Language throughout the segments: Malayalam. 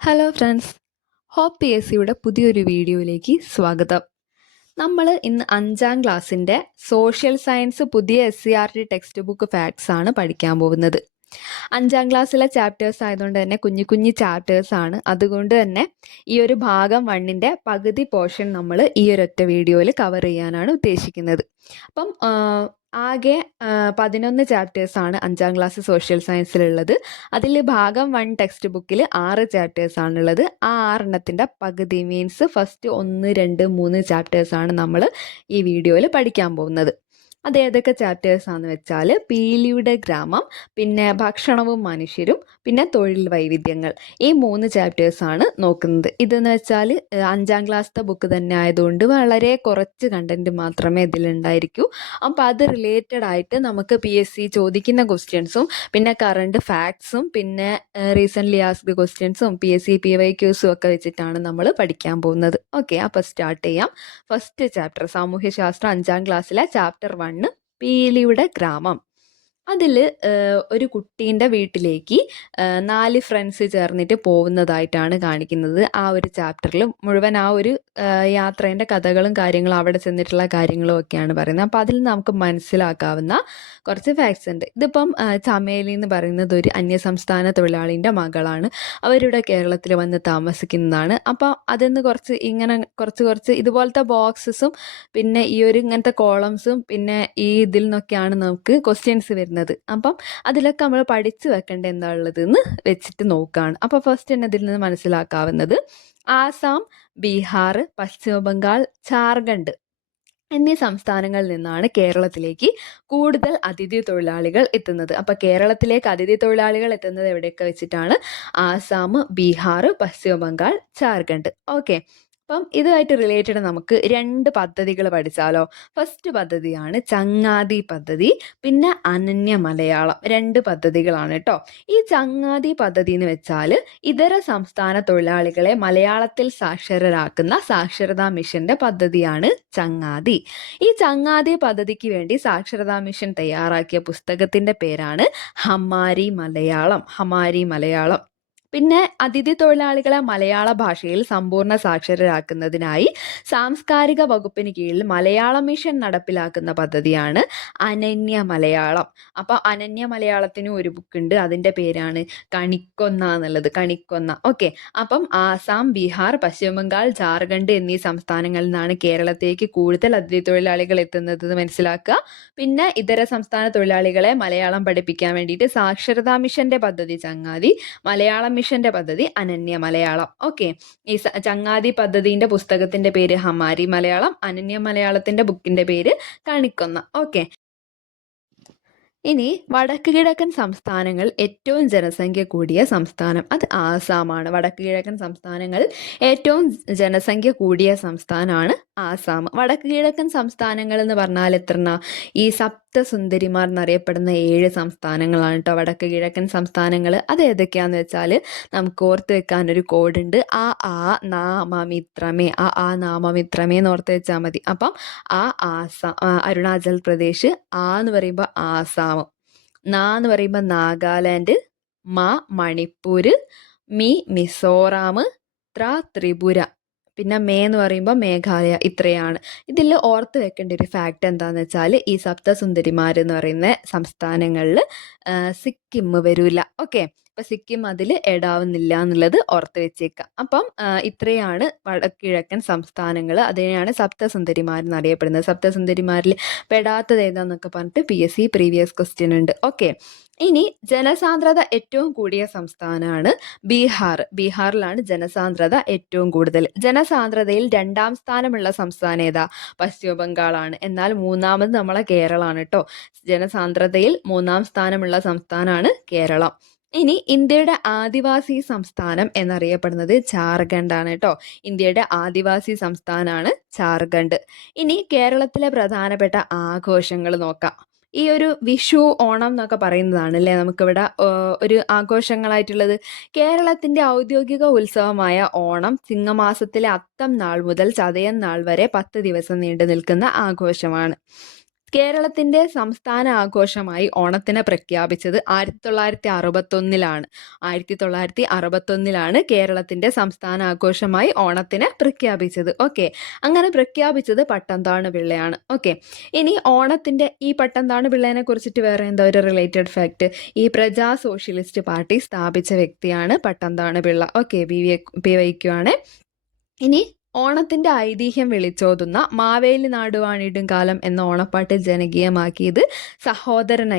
Hello friends, Hope P S സിയുടെ പുതിയൊരു വീഡിയോയിലേക്ക് സ്വാഗതം. നമ്മൾ ഇന്ന് 5ാം ക്ലാസ്സിൻ്റെ സോഷ്യൽ സയൻസ് പുതിയ SCERT ടെക്സ്റ്റ് ബുക്ക് ഫാക്ട്സ് ആണ് പഠിക്കാൻ പോകുന്നത്. 5ാം ക്ലാസ്സിലെ ചാപ്റ്റേഴ്സ് ആയതുകൊണ്ട് തന്നെ കുഞ്ഞു കുഞ്ഞു ചാപ്റ്റേഴ്സ് ആണ്. അതുകൊണ്ട് തന്നെ ഈ ഒരു ഭാഗം 1ൻ്റെ പകുതി പോർഷൻ നമ്മൾ ഈ ഒരൊറ്റ വീഡിയോയിൽ കവർ ചെയ്യാനാണ് ഉദ്ദേശിക്കുന്നത്. അപ്പം ആകെ 11 ചാപ്റ്റേഴ്സാണ് 5ാം ക്ലാസ് സോഷ്യൽ സയൻസിലുള്ളത്. അതിൽ ഭാഗം 1 ടെക്സ്റ്റ് ബുക്കിൽ 6 ചാപ്റ്റേഴ്സാണുള്ളത്. ആ 6 പകുതി മീൻസ് ഫസ്റ്റ് 1, 2, 3 ചാപ്റ്റേഴ്സാണ് നമ്മൾ ഈ വീഡിയോയിൽ പഠിക്കാൻ പോകുന്നത്. അത് ഏതൊക്കെ ചാപ്റ്റേഴ്സാണെന്ന് വെച്ചാൽ പീലിയുടെ ഗ്രാമം, പിന്നെ ഭക്ഷണവും മനുഷ്യരും, പിന്നെ തൊഴിൽ വൈവിധ്യങ്ങൾ. ഈ 3 ചാപ്റ്റേഴ്സാണ് നോക്കുന്നത്. ഇതെന്ന് വെച്ചാൽ 5ാം ക്ലാസ്സിലെ ബുക്ക് തന്നെ ആയതുകൊണ്ട് വളരെ കുറച്ച് കണ്ടൻറ്റ് മാത്രമേ ഇതിലുണ്ടായിരിക്കൂ. അപ്പോൾ അത് റിലേറ്റഡ് ആയിട്ട് നമുക്ക് PSC ചോദിക്കുന്ന ക്വസ്റ്റ്യൻസും പിന്നെ കറണ്ട് ഫാക്ട്സും പിന്നെ റീസെൻ്റ്ലി ആസ്ക്ഡ് ക്വസ്റ്റ്യൻസും PSC PYQസും ഒക്കെ വെച്ചിട്ടാണ് നമ്മൾ പഠിക്കാൻ പോകുന്നത്. ഓക്കെ, അപ്പോൾ സ്റ്റാർട്ട് ചെയ്യാം. ഫസ്റ്റ് ചാപ്റ്റർ സാമൂഹ്യശാസ്ത്രം 5ാം ക്ലാസ്സിലെ ചാപ്റ്റർ 1 പീലിയുടെ ഗ്രാമം. അതിൽ ഒരു കുട്ടീൻ്റെ വീട്ടിലേക്ക് 4 ഫ്രണ്ട്സ് ചേർന്നിട്ട് പോകുന്നതായിട്ടാണ് കാണിക്കുന്നത്. ആ ഒരു ചാപ്റ്ററിൽ മുഴുവൻ ആ ഒരു യാത്രേൻ്റെ കഥകളും കാര്യങ്ങളും അവിടെ ചെന്നിട്ടുള്ള കാര്യങ്ങളും ഒക്കെയാണ് പറയുന്നത്. അപ്പോൾ അതിൽ നമുക്ക് മനസ്സിലാക്കാവുന്ന കുറച്ച് ഫാക്ട്സ് ഉണ്ട്. ഇതിപ്പം ചമേലി എന്ന് പറയുന്നത് ഒരു അന്യസംസ്ഥാന തൊഴിലാളിൻ്റെ മകളാണ്. അവരിവിടെ കേരളത്തിൽ വന്ന് താമസിക്കുന്നതാണ്. അപ്പോൾ അതിന്ന് കുറച്ച് ഇതുപോലത്തെ ബോക്സസും പിന്നെ ഈ ഒരു ഇങ്ങനത്തെ കോളംസും പിന്നെ ഈ ഇതിൽ നിന്നൊക്കെയാണ് നമുക്ക് ക്വസ്റ്റ്യൻസ് വരുന്നത്. അപ്പം അതിലൊക്കെ നമ്മൾ പഠിച്ചു വെക്കേണ്ട എന്താ ഉള്ളതെന്ന് വെച്ചിട്ട് നോക്കുകയാണ്. അപ്പോൾ ഫസ്റ്റ് തന്നെ ഇതിൽ നിന്ന് മനസ്സിലാക്കാവുന്നത് ആസാം, ബീഹാർ, പശ്ചിമ ബംഗാൾ, ജാർഖണ്ഡ് എന്നീ സംസ്ഥാനങ്ങളിൽ നിന്നാണ് കേരളത്തിലേക്ക് കൂടുതൽ അതിഥി തൊഴിലാളികൾ എത്തുന്നത്. അപ്പോൾ കേരളത്തിലേക്ക് അതിഥി തൊഴിലാളികൾ എത്തുന്നത് എവിടെയൊക്കെ വെച്ചിട്ടാണ്? ആസാം, ബീഹാർ, പശ്ചിമ ബംഗാൾ, ജാർഖണ്ഡ്. ഓക്കെ, അപ്പം ഇതുമായിട്ട് റിലേറ്റഡ് നമുക്ക് 2 പദ്ധതികൾ പഠിച്ചാലോ? ഫസ്റ്റ് പദ്ധതിയാണ് ചങ്ങാതി പദ്ധതി, പിന്നെ അനന്യ മലയാളം. 2 പദ്ധതികളാണ് കേട്ടോ. ഈ ചങ്ങാതി പദ്ധതി എന്ന് വെച്ചാൽ ഇതര സംസ്ഥാന തൊഴിലാളികളെ മലയാളത്തിൽ സാക്ഷരരാക്കുന്ന സാക്ഷരതാ മിഷന്റെ പദ്ധതിയാണ് ചങ്ങാതി. ഈ ചങ്ങാതി പദ്ധതിക്ക് വേണ്ടി സാക്ഷരതാ മിഷൻ തയ്യാറാക്കിയ പുസ്തകത്തിന്റെ പേരാണ് ഹമാരി മലയാളം. പിന്നെ അതിഥി തൊഴിലാളികളെ മലയാള ഭാഷയിൽ സമ്പൂർണ്ണ സാക്ഷരരാക്കുന്നതിനായി സാംസ്കാരിക വകുപ്പിന് കീഴിൽ മലയാള മിഷൻ നടപ്പിലാക്കുന്ന പദ്ധതിയാണ് അനന്യ മലയാളം. അപ്പോൾ അനന്യ മലയാളത്തിന് ഒരു ബുക്ക് ഉണ്ട്, അതിൻ്റെ പേരാണ് കണിക്കൊന്ന എന്നുള്ളത്. കണിക്കൊന്ന. ഓക്കെ, അപ്പം ആസാം, ബീഹാർ, പശ്ചിമ ബംഗാൾ, ജാർഖണ്ഡ് എന്നീ സംസ്ഥാനങ്ങളിൽ നിന്നാണ് കേരളത്തിലേക്ക് കൂടുതൽ അതിഥി തൊഴിലാളികൾ എത്തുന്നത് മനസ്സിലാക്കുക. പിന്നെ ഇതര സംസ്ഥാന തൊഴിലാളികളെ മലയാളം പഠിപ്പിക്കാൻ വേണ്ടിയിട്ട് സാക്ഷരതാ മിഷന്റെ പദ്ധതി ചങ്ങാതി, മലയാളം മിഷന്റെ പദ്ധതി അനന്യ മലയാളം. ഓക്കെ, ഈ ചങ്ങാതി പദ്ധതിന്റെ പുസ്തകത്തിന്റെ പേര് ഹമാരി മലയാളം, അനന്യ മലയാളത്തിന്റെ ബുക്കിന്റെ പേര് കണിക്കൊന്ന. ഓക്കെ, ഇനി വടക്ക് കിഴക്കൻ സംസ്ഥാനങ്ങൾ ഏറ്റവും ജനസംഖ്യ കൂടിയ സംസ്ഥാനം അത് ആസാമാണ്. വടക്ക് കിഴക്കൻ സംസ്ഥാനങ്ങൾ ഏറ്റവും ജനസംഖ്യ കൂടിയ സംസ്ഥാനമാണ് ആസാം. വടക്ക് കിഴക്കൻ സംസ്ഥാനങ്ങൾ എന്ന് പറഞ്ഞാൽ എത്രണ്ണ? ഈ സപ്തസുന്ദരിമാർ എന്നറിയപ്പെടുന്ന 7 സംസ്ഥാനങ്ങളാണ് കേട്ടോ വടക്ക് കിഴക്കൻ സംസ്ഥാനങ്ങൾ. അത് ഏതൊക്കെയാന്ന് വെച്ചാൽ നമുക്ക് ഓർത്ത് വെക്കാനൊരു കോഡുണ്ട്. നാമമിത്രമേ എന്ന് ഓർത്ത് വെച്ചാൽ മതി. അപ്പം ആസാം, അരുണാചൽ പ്രദേശ്. എന്ന് പറയുമ്പോൾ ആസാം, എന്ന് പറയുമ്പോൾ നാഗാലാൻഡ്, മണിപ്പൂര്, മിസോറാം, ത്രിപുര, പിന്നെ എന്ന് പറയുമ്പോൾ മേഘാലയ. ഇത്രയാണ്. ഇതിൽ ഓർത്ത് വെക്കേണ്ട ഒരു ഫാക്റ്റ് എന്താണെന്ന് വെച്ചാൽ ഈ സപ്തസുന്ദരിമാർ എന്ന് പറയുന്ന സംസ്ഥാനങ്ങളിൽ സിക്കിം വരില്ല. ഓക്കെ, അപ്പം സിക്കിം അതിൽ ഇടാവുന്നില്ല എന്നുള്ളത് ഓർത്ത് വെച്ചേക്കാം. അപ്പം ഇത്രയാണ് വടക്കിഴക്കൻ സംസ്ഥാനങ്ങൾ. അതിനെയാണ് സപ്തസുന്ദരിമാർ എന്നറിയപ്പെടുന്നത്. സപ്തസുന്ദരിമാരിൽ പെടാത്തത് ഏതാന്നൊക്കെ പറഞ്ഞിട്ട് PSC പ്രീവിയസ് ക്വസ്റ്റ്യൻ ഉണ്ട്. ഓക്കെ, ഇനി ജനസാന്ദ്രത ഏറ്റവും കൂടിയ സംസ്ഥാനമാണ് ബീഹാർ. ബീഹാറിലാണ് ജനസാന്ദ്രത ഏറ്റവും കൂടുതൽ. ജനസാന്ദ്രതയിൽ 2ാം സ്ഥാനമുള്ള സംസ്ഥാനം ഏതാ? പശ്ചിമ ബംഗാളാണ്. എന്നാൽ 3ാമത് നമ്മളെ കേരളമാണ് കേട്ടോ. ജനസാന്ദ്രതയിൽ 3ാം സ്ഥാനമുള്ള സംസ്ഥാനമാണ് കേരളം. ഇനി ഇന്ത്യയുടെ ആദിവാസി സംസ്ഥാനം എന്നറിയപ്പെടുന്നത് ജാർഖണ്ഡ് ആണ് കേട്ടോ. ഇന്ത്യയുടെ ആദിവാസി സംസ്ഥാനമാണ് ജാർഖണ്ഡ്. ഇനി കേരളത്തിലെ പ്രധാനപ്പെട്ട ആഘോഷങ്ങൾ നോക്കാം. ഈ ഒരു വിഷു, ഓണം എന്നൊക്കെ പറയുന്നതാണ് അല്ലേ നമുക്കിവിടെ ഒരു ആഘോഷങ്ങളായിട്ടുള്ളത്. കേരളത്തിൻ്റെ ഔദ്യോഗിക ഉത്സവമായ ഓണം ചിങ്ങമാസത്തിലെ അത്തം നാൾ മുതൽ ചതയം നാൾ വരെ 10 ദിവസം നീണ്ടു നിൽക്കുന്ന ആഘോഷമാണ്. കേരളത്തിന്റെ സംസ്ഥാന ആഘോഷമായി ഓണത്തിനെ പ്രഖ്യാപിച്ചത് 1961-ലാണ്. 1961-ലാണ് കേരളത്തിന്റെ സംസ്ഥാന ആഘോഷമായി ഓണത്തിനെ പ്രഖ്യാപിച്ചത്. ഓക്കെ, അങ്ങനെ പ്രഖ്യാപിച്ചത് പട്ടംതാണു പിള്ളയാണ്. ഓക്കെ, ഇനി ഓണത്തിന്റെ ഈ പട്ടംതാണു പിള്ളേനെ കുറിച്ചിട്ട് വേറെ എന്താ ഒരു റിലേറ്റഡ് ഫാക്ട്? ഈ പ്രജാ സോഷ്യലിസ്റ്റ് പാർട്ടി സ്ഥാപിച്ച വ്യക്തിയാണ് പട്ടംതാണു പിള്ള. ഓക്കെ, PYQ ആണ്. ഇനി ഓണത്തിന്റെ ഐതിഹ്യം വിളിച്ചോതുന്ന മാവേലി നാടുവാണിടും കാലം എന്ന ഓണപ്പാട്ട് ജനകീയമാക്കിയത് സഹോദരൻ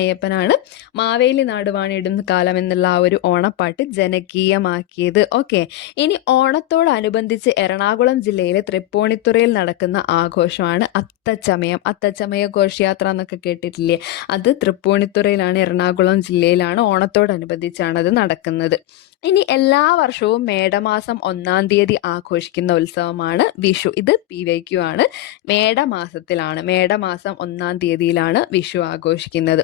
അയ്യപ്പനാണ് മാവേലി നാടുവാണിടും കാലം എന്നുള്ള ആ ഒരു ഓണപ്പാട്ട് ജനകീയമാക്കിയത്. ഓക്കെ, ഇനി ഓണത്തോടനുബന്ധിച്ച് എറണാകുളം ജില്ലയിലെ തൃപ്പൂണിത്തുറയിൽ നടക്കുന്ന ആഘോഷമാണ് അത്തച്ചമയ ഘോഷയാത്ര എന്നൊക്കെ കേട്ടിട്ടില്ലേ? അത് തൃപ്പൂണിത്തുറയിലാണ്, എറണാകുളം ജില്ലയിലാണ്. ഓണത്തോടനുബന്ധിച്ചാണ് അത് നടക്കുന്നത്. ഇനി എല്ലാ വർഷവും മേടമാസം 1-ാം തീയതി ആഘോഷിക്കുന്ന ഉത്സവമാണ് വിഷു. ഇത് PYQ ആണ്. മേടമാസം 1-ാം തീയതിയിലാണ് വിഷു ആഘോഷിക്കുന്നത്.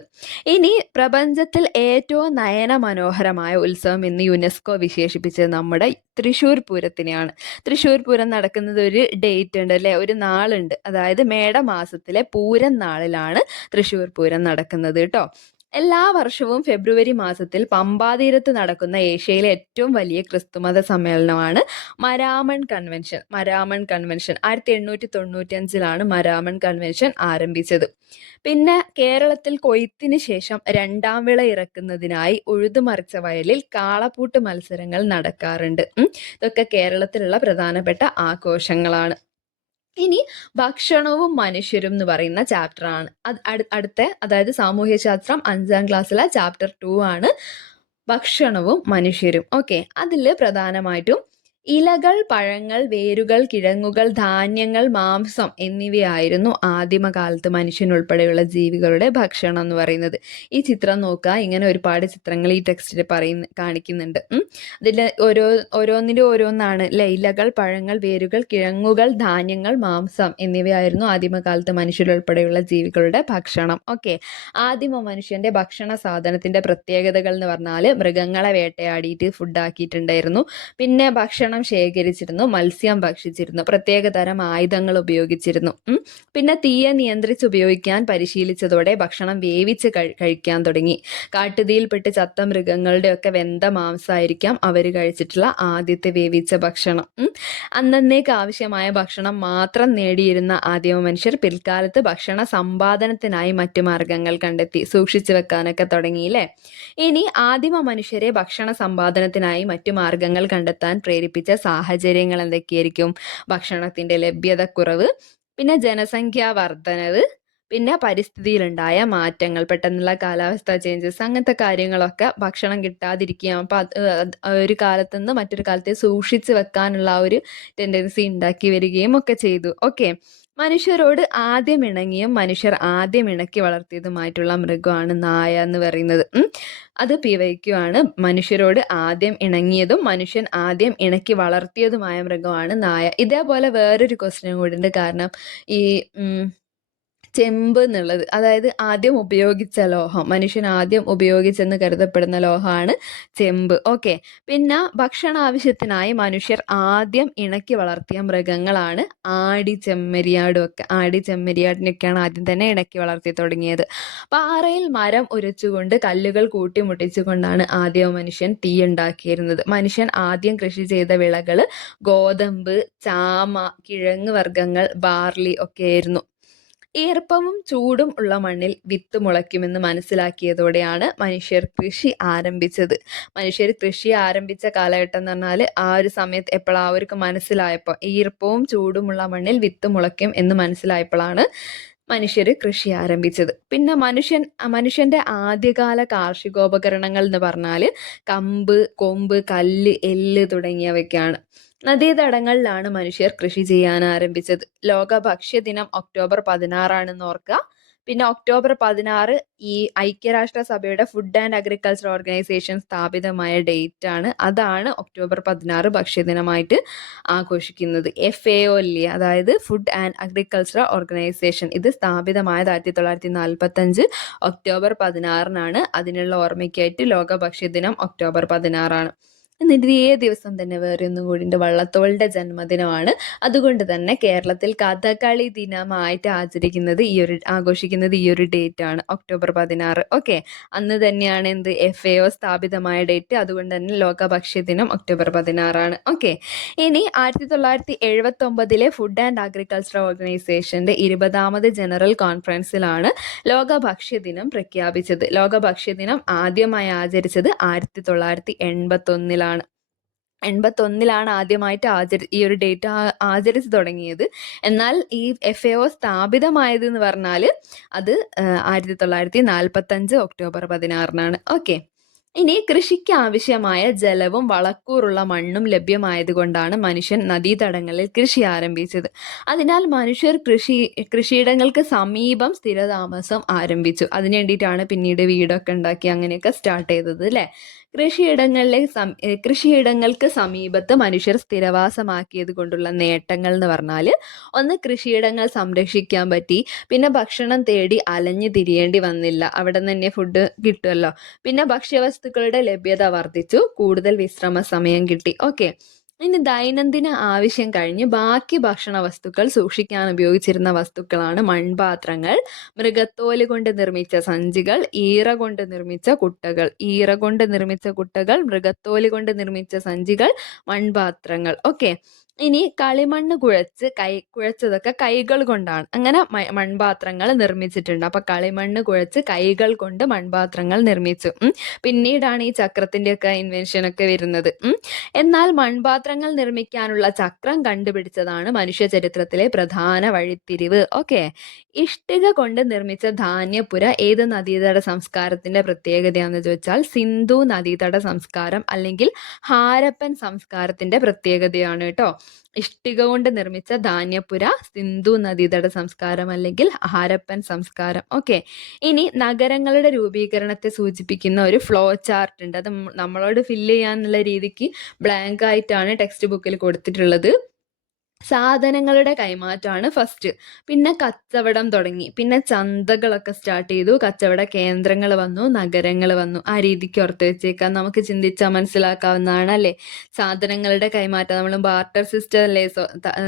ഇനി പ്രപഞ്ചത്തിൽ ഏറ്റവും നയന മനോഹരമായ ഉത്സവം എന്ന് യുനെസ്കോ വിശേഷിപ്പിച്ചത് നമ്മുടെ തൃശ്ശൂർ പൂരത്തിനെയാണ്. തൃശ്ശൂർ പൂരം നടക്കുന്നത് ഒരു ഡേറ്റ് ഉണ്ട് അല്ലെ, ഒരു നാളുണ്ട്. അതായത് മേടമാസത്തിലെ പൂരം നാളിലാണ് തൃശ്ശൂർ പൂരം നടക്കുന്നത് കേട്ടോ. എല്ലാ വർഷവും ഫെബ്രുവരി മാസത്തിൽ പമ്പാതീരത്ത് നടക്കുന്ന ഏഷ്യയിലെ ഏറ്റവും വലിയ ക്രിസ്തുമത സമ്മേളനമാണ് മരാമൺ കൺവെൻഷൻ. 1895-ലാണ് മരാമൺ കൺവെൻഷൻ ആരംഭിച്ചത്. പിന്നെ കേരളത്തിൽ കൊയ്ത്തിന് ശേഷം 2-ാം വിള ഇറക്കുന്നതിനായി ഉഴുതുമറിച്ച വയലിൽ കാളപ്പൂട്ട് മത്സരങ്ങൾ നടക്കാറുണ്ട്. ഇതൊക്കെ കേരളത്തിലുള്ള പ്രധാനപ്പെട്ട ആഘോഷങ്ങളാണ്. ഇനി ഭക്ഷണവും മനുഷ്യരും എന്ന് പറയുന്ന ചാപ്റ്ററാണ് അടുത്ത, അതായത് സാമൂഹ്യശാസ്ത്രം 5-ാം ക്ലാസ്സിലെ ചാപ്റ്റർ 2 ആണ് ഭക്ഷണവും മനുഷ്യരും. ഓക്കെ, അതിൽ പ്രധാനമായിട്ടും ഇലകൾ, പഴങ്ങൾ, വേരുകൾ, കിഴങ്ങുകൾ, ധാന്യങ്ങൾ, മാംസം എന്നിവയായിരുന്നു ആദിമകാലത്ത് മനുഷ്യനുൾപ്പെടെയുള്ള ജീവികളുടെ ഭക്ഷണം എന്ന് പറയുന്നത്. ഈ ചിത്രം നോക്കുക, ഇങ്ങനെ ഒരുപാട് ചിത്രങ്ങൾ ഈ ടെക്സ്റ്റിൽ കാണിക്കുന്നുണ്ട്. അതിൽ ഓരോന്നാണ് അല്ലെ. ഇലകൾ, പഴങ്ങൾ, വേരുകൾ, കിഴങ്ങുകൾ, ധാന്യങ്ങൾ, മാംസം എന്നിവയായിരുന്നു ആദിമകാലത്ത് മനുഷ്യരുൾപ്പെടെയുള്ള ജീവികളുടെ ഭക്ഷണം. ഓക്കെ, ആദിമ മനുഷ്യന്റെ ഭക്ഷണ സാധനത്തിന്റെ പ്രത്യേകതകൾ എന്ന് പറഞ്ഞാൽ മൃഗങ്ങളെ വേട്ടയാടിയിട്ട് ഫുഡാക്കിയിട്ടുണ്ടായിരുന്നു. പിന്നെ ഭക്ഷണം ശേഖരിച്ചിരുന്നു, മത്സ്യം ഭക്ഷിച്ചിരുന്നു, പ്രത്യേക തരം ആയുധങ്ങൾ ഉപയോഗിച്ചിരുന്നു. പിന്നെ തീയെ നിയന്ത്രിച്ച് ഉപയോഗിക്കാൻ പരിശീലിച്ചതോടെ ഭക്ഷണം വേവിച്ച് കഴിക്കാൻ തുടങ്ങി. കാട്ടുതീയിൽപ്പെട്ട് ചത്ത മൃഗങ്ങളുടെ ഒക്കെ വെന്ത മാംസമായിരിക്കാം അവർ കഴിച്ചിട്ടുള്ള ആദ്യത്തെ വേവിച്ച ഭക്ഷണം. അന്നേക്ക് ആവശ്യമായ ഭക്ഷണം മാത്രം നേടിയിരുന്ന ആദിമ മനുഷ്യർ പിൽക്കാലത്ത് ഭക്ഷണ സമ്പാദനത്തിനായി മറ്റു മാർഗങ്ങൾ കണ്ടെത്തി, സൂക്ഷിച്ചു വെക്കാനൊക്കെ തുടങ്ങിയില്ലേ. ഇനി ആദിമ മനുഷ്യരെ ഭക്ഷണ സമ്പാദനത്തിനായി മറ്റു മാർഗങ്ങൾ കണ്ടെത്താൻ പ്രേരിപ്പിച്ച സാഹചര്യങ്ങൾ എന്തൊക്കെയായിരിക്കും? ഭക്ഷണത്തിന്റെ ലഭ്യതക്കുറവ്, പിന്നെ ജനസംഖ്യാ വർധനവ്, പിന്നെ പരിസ്ഥിതിയിലുണ്ടായ മാറ്റങ്ങൾ, പെട്ടെന്നുള്ള കാലാവസ്ഥ ചേഞ്ചസ്, അങ്ങനത്തെ കാര്യങ്ങളൊക്കെ ഭക്ഷണം കിട്ടാതിരിക്കുക. അപ്പം ഒരു കാലത്തുനിന്ന് മറ്റൊരു കാലത്തെ സൂക്ഷിച്ചു വെക്കാനുള്ള ആ ഒരു ടെൻഡൻസി ഉണ്ടാക്കി വരികയും ഒക്കെ ചെയ്തു. ഓക്കെ, മനുഷ്യരോട് ആദ്യം ഇണങ്ങിയും മനുഷ്യർ ആദ്യം ഇണക്കി വളർത്തിയതുമായിട്ടുള്ള മൃഗമാണ് നായ എന്ന് പറയുന്നത്. അത് PYQ ആണ്. മനുഷ്യരോട് ആദ്യം ഇണങ്ങിയതും മനുഷ്യൻ ആദ്യം ഇണക്കി വളർത്തിയതുമായ മൃഗമാണ് നായ. ഇതേപോലെ വേറൊരു ക്വസ്റ്റ്യൻ കൂടി ഉണ്ട്. കാരണം ഈ ചെമ്പ് എന്നുള്ളത്, അതായത് ആദ്യം ഉപയോഗിച്ച ലോഹം, മനുഷ്യൻ ആദ്യം ഉപയോഗിച്ചെന്ന് കരുതപ്പെടുന്ന ലോഹമാണ് ചെമ്പ്. ഓക്കെ, പിന്നെ ഭക്ഷണ ആവശ്യത്തിനായി മനുഷ്യർ ആദ്യം ഇണക്കി വളർത്തിയ മൃഗങ്ങളാണ് ചെമ്മരിയാടിനൊക്കെയാണ് ആദ്യം തന്നെ ഇണക്കി വളർത്തി തുടങ്ങിയത്. പാറയിൽ മരം ഉരച്ചുകൊണ്ട് കല്ലുകൾ കൂട്ടിമുട്ടിച്ചുകൊണ്ടാണ് ആദ്യം മനുഷ്യൻ തീ ഉണ്ടാക്കിയിരുന്നത്. മനുഷ്യൻ ആദ്യം കൃഷി ചെയ്ത വിളകൾ ഗോതമ്പ്, ചാമ, കിഴങ്ങ് വർഗ്ഗങ്ങൾ, ബാർലി ഒക്കെ ആയിരുന്നു. ഈർപ്പവും ചൂടും ഉള്ള മണ്ണിൽ വിത്ത് മുളയ്ക്കുമെന്ന് മനസ്സിലാക്കിയതോടെയാണ് മനുഷ്യർ കൃഷി ആരംഭിച്ചത്. മനുഷ്യർ കൃഷി ആരംഭിച്ച കാലഘട്ടം എന്ന് പറഞ്ഞാൽ ആ ഒരു സമയത്ത് എപ്പോഴാണ് അവർക്ക് മനസ്സിലായപ്പോൾ ഈർപ്പവും ചൂടുമുള്ള മണ്ണിൽ വിത്ത് മുളയ്ക്കും എന്ന് മനസ്സിലായപ്പോഴാണ് മനുഷ്യർ കൃഷി ആരംഭിച്ചത്. പിന്നെ മനുഷ്യന്റെ ആദ്യകാല കാർഷികോപകരണങ്ങൾ എന്ന് പറഞ്ഞാൽ കമ്പ്, കൊമ്പ്, കല്ല്, എല്ല് തുടങ്ങിയവയ്ക്കാണ്. നദീതടങ്ങളിലാണ് മനുഷ്യർ കൃഷി ചെയ്യാൻ ആരംഭിച്ചത്. ലോക ഭക്ഷ്യദിനം ഒക്ടോബർ 16 ഓർക്കുക. പിന്നെ ഒക്ടോബർ 16 ഈ ഐക്യരാഷ്ട്രസഭയുടെ ഫുഡ് ആൻഡ് അഗ്രികൾച്ചർ ഓർഗനൈസേഷൻ സ്ഥാപിതമായ ഡേറ്റ് ആണ്. അതാണ് ഒക്ടോബർ 16 ഭക്ഷ്യദിനമായിട്ട് ആഘോഷിക്കുന്നത്. FAO ഇല്ലേ, അതായത് ഫുഡ് ആൻഡ് അഗ്രികൾച്ചർ ഓർഗനൈസേഷൻ, ഇത് സ്ഥാപിതമായത് 1945 ഒക്ടോബർ 16 അതിനുള്ള ഓർമ്മയ്ക്കായിട്ട് ലോക ഭക്ഷ്യദിനം ഒക്ടോബർ 16. എന്നിട്ട് ഇതേ ദിവസം തന്നെ വേറെ ഒന്നും കൂടി ഉണ്ട്, വള്ളത്തോളിൻ്റെ ജന്മദിനമാണ്. അതുകൊണ്ട് തന്നെ കേരളത്തിൽ കഥകളി ദിനമായിട്ട് ആഘോഷിക്കുന്നത് ഈ ഒരു ഡേറ്റ് ആണ്, October 16. ഓക്കെ, അന്ന് തന്നെയാണ് FAO സ്ഥാപിതമായ ഡേറ്റ്. അതുകൊണ്ട് തന്നെ ലോക ഭക്ഷ്യദിനം October 16. ഓക്കെ, ഇനി 1979 ഫുഡ് ആൻഡ് അഗ്രികൾച്ചർ ഓർഗനൈസേഷന്റെ 20ാമത് ജനറൽ കോൺഫറൻസിലാണ് ലോക ഭക്ഷ്യദിനം പ്രഖ്യാപിച്ചത്. ലോക ഭക്ഷ്യദിനം ആദ്യമായി ആചരിച്ചത് 1981 ആദ്യമായിട്ട് ഈ ഒരു ഡേറ്റ് ആചരിച്ചു തുടങ്ങിയത്. എന്നാൽ ഈ FAO സ്ഥാപിതമായത് എന്ന് പറഞ്ഞാൽ അത് 1945 October 16. ഓക്കെ, ഇനി കൃഷിക്ക് ആവശ്യമായ ജലവും വളക്കൂറുള്ള മണ്ണും ലഭ്യമായതുകൊണ്ടാണ് മനുഷ്യൻ നദീതടങ്ങളിൽ കൃഷി ആരംഭിച്ചത്. അതിനാൽ മനുഷ്യർ കൃഷിയിടങ്ങൾക്ക് സമീപം സ്ഥിരതാമസം ആരംഭിച്ചു. അതിനു വേണ്ടിയിട്ടാണ് പിന്നീട് വീടൊക്കെ ഉണ്ടാക്കി അങ്ങനെയൊക്കെ സ്റ്റാർട്ട് ചെയ്തത് അല്ലേ. കൃഷിയിടങ്ങൾക്ക് സമീപത്ത് മനുഷ്യർ സ്ഥിരവാസമാക്കിയത് കൊണ്ടുള്ള നേട്ടങ്ങൾ എന്ന് പറഞ്ഞാൽ, ഒന്ന്, കൃഷിയിടങ്ങൾ സംരക്ഷിക്കാൻ പറ്റി. പിന്നെ ഭക്ഷണം തേടി അലഞ്ഞു തിരിയേണ്ടി വന്നില്ല, അവിടെ നിന്ന് തന്നെ ഫുഡ് കിട്ടുമല്ലോ. പിന്നെ ഭക്ഷ്യവസ്തുക്കളുടെ ലഭ്യത വർദ്ധിച്ചു, കൂടുതൽ വിശ്രമ സമയം കിട്ടി. ഓക്കെ, ഇനി ദൈനംദിന ആവശ്യം കഴിഞ്ഞ് ബാക്കി ഭക്ഷണ വസ്തുക്കൾ സൂക്ഷിക്കാൻ ഉപയോഗിച്ചിരുന്ന വസ്തുക്കളാണ് മൺപാത്രങ്ങൾ, മൃഗത്തോല് കൊണ്ട് നിർമ്മിച്ച സഞ്ചികൾ, ഈറ കൊണ്ട് നിർമ്മിച്ച കുട്ടകൾ, മൃഗത്തോല് കൊണ്ട് നിർമ്മിച്ച സഞ്ചികൾ, മൺപാത്രങ്ങൾ. ഓക്കെ, ഇനി കളിമണ്ണ് കുഴച്ചതൊക്കെ കൈകൾ കൊണ്ടാണ്. അങ്ങനെ മൺപാത്രങ്ങൾ നിർമ്മിച്ചിട്ടുണ്ട്. അപ്പൊ കളിമണ്ണ് കുഴച്ച് കൈകൾ കൊണ്ട് മൺപാത്രങ്ങൾ നിർമ്മിച്ചു. പിന്നീടാണ് ഈ ചക്രത്തിന്റെ ഒക്കെ ഇൻവെൻഷൻ ഒക്കെ വരുന്നത്. എന്നാൽ മൺപാത്രങ്ങൾ നിർമ്മിക്കാനുള്ള ചക്രം കണ്ടുപിടിച്ചതാണ് മനുഷ്യ ചരിത്രത്തിലെ പ്രധാന വഴിത്തിരിവ്. ഓക്കെ, ഇഷ്ടിക കൊണ്ട് നിർമ്മിച്ച ധാന്യപ്പുര ഏത് നദീതട സംസ്കാരത്തിന്റെ പ്രത്യേകതയാണെന്ന് ചോദിച്ചാൽ സിന്ധു നദീതട സംസ്കാരം അല്ലെങ്കിൽ ഹാരപ്പൻ സംസ്കാരത്തിന്റെ പ്രത്യേകതയാണ് കേട്ടോ. ഇഷ്ടിക കൊണ്ട് നിർമ്മിച്ച ധാന്യപ്പുര സിന്ധു നദീതട സംസ്കാരം അല്ലെങ്കിൽ ഹാരപ്പൻ സംസ്കാരം. ഓക്കെ, ഇനി നഗരങ്ങളുടെ രൂപീകരണത്തെ സൂചിപ്പിക്കുന്ന ഒരു ഫ്ലോ ചാർട്ട് ഉണ്ട്. അത് നമ്മളോട് ഫില്ല് ചെയ്യാനുള്ള രീതിക്ക് ബ്ലാങ്ക് ആയിട്ടാണ് ടെക്സ്റ്റ് ബുക്കിൽ കൊടുത്തിട്ടുള്ളത്. സാധനങ്ങളുടെ കൈമാറ്റമാണ് ഫസ്റ്റ്. പിന്നെ കച്ചവടം തുടങ്ങി. പിന്നെ ചന്തകളൊക്കെ സ്റ്റാർട്ട് ചെയ്തു. കച്ചവട കേന്ദ്രങ്ങൾ വന്നു, നഗരങ്ങൾ വന്നു. ആ രീതിക്ക് ഓർത്ത് വെച്ചേക്കാം, നമുക്ക് ചിന്തിച്ചാൽ മനസ്സിലാക്കാവുന്നതാണ് അല്ലേ. സാധനങ്ങളുടെ കൈമാറ്റം, നമ്മൾ ബാർട്ടർ സിസ്റ്റം അല്ലേ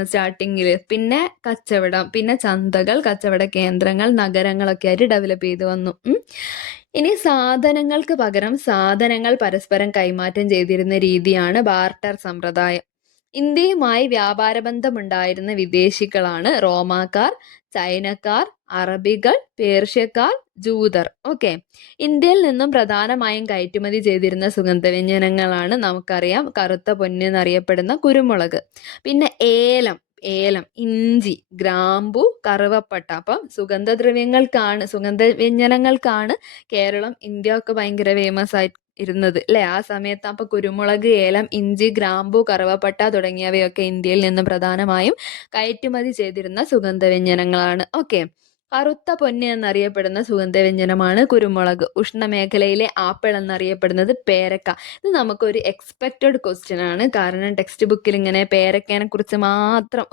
സ്റ്റാർട്ടിങ്ങിൽ. പിന്നെ കച്ചവടം, പിന്നെ ചന്തകൾ, കച്ചവട കേന്ദ്രങ്ങൾ, നഗരങ്ങളൊക്കെ ആയിട്ട് ഡെവലപ്പ് ചെയ്ത് വന്നു. ഇനി സാധനങ്ങൾക്ക് പകരം സാധനങ്ങൾ പരസ്പരം കൈമാറ്റം ചെയ്തിരുന്ന രീതിയാണ് ബാർട്ടർ സമ്പ്രദായം. ഇന്ത്യയുമായി വ്യാപാരബന്ധമുണ്ടായിരുന്ന വിദേശികളാണ് റോമാക്കാർ, ചൈനക്കാർ, അറബികൾ, പേർഷ്യക്കാർ, ജൂതർ. ഓക്കെ, ഇന്ത്യയിൽ നിന്നും പ്രധാനമായും കയറ്റുമതി ചെയ്തിരുന്ന സുഗന്ധവ്യഞ്ജനങ്ങളാണ് നമുക്കറിയാം കറുത്ത പൊന്ന് എന്നറിയപ്പെടുന്ന കുരുമുളക്. പിന്നെ ഏലം, ഇഞ്ചി, ഗ്രാമ്പു, കറുവപ്പട്ട. അപ്പം സുഗന്ധവ്യഞ്ജനങ്ങൾക്കാണ് കേരളം, ഇന്ത്യ ഒക്കെ ഭയങ്കര ഫേമസ് ആയി ഇരുന്നത് അല്ലെ ആ സമയത്ത്. അപ്പൊ കുരുമുളക്, ഏലം, ഇഞ്ചി, ഗ്രാമ്പു, കറുവപ്പട്ട തുടങ്ങിയവയൊക്കെ ഇന്ത്യയിൽ നിന്നും പ്രധാനമായും കയറ്റുമതി ചെയ്തിരുന്ന സുഗന്ധവ്യഞ്ജനങ്ങളാണ്. ഓക്കെ, കറുത്ത പൊന്ന് എന്നറിയപ്പെടുന്ന സുഗന്ധവ്യഞ്ജനമാണ് കുരുമുളക്. ഉഷ്ണമേഖലയിലെ ആപ്പിൾ എന്നറിയപ്പെടുന്നത് പേരക്ക. ഇത് നമുക്കൊരു എക്സ്പെക്റ്റഡ് ക്വസ്റ്റ്യൻ ആണ്, കാരണം ടെക്സ്റ്റ് ബുക്കിൽ ഇങ്ങനെ പേരക്കേനെ കുറിച്ച് മാത്രം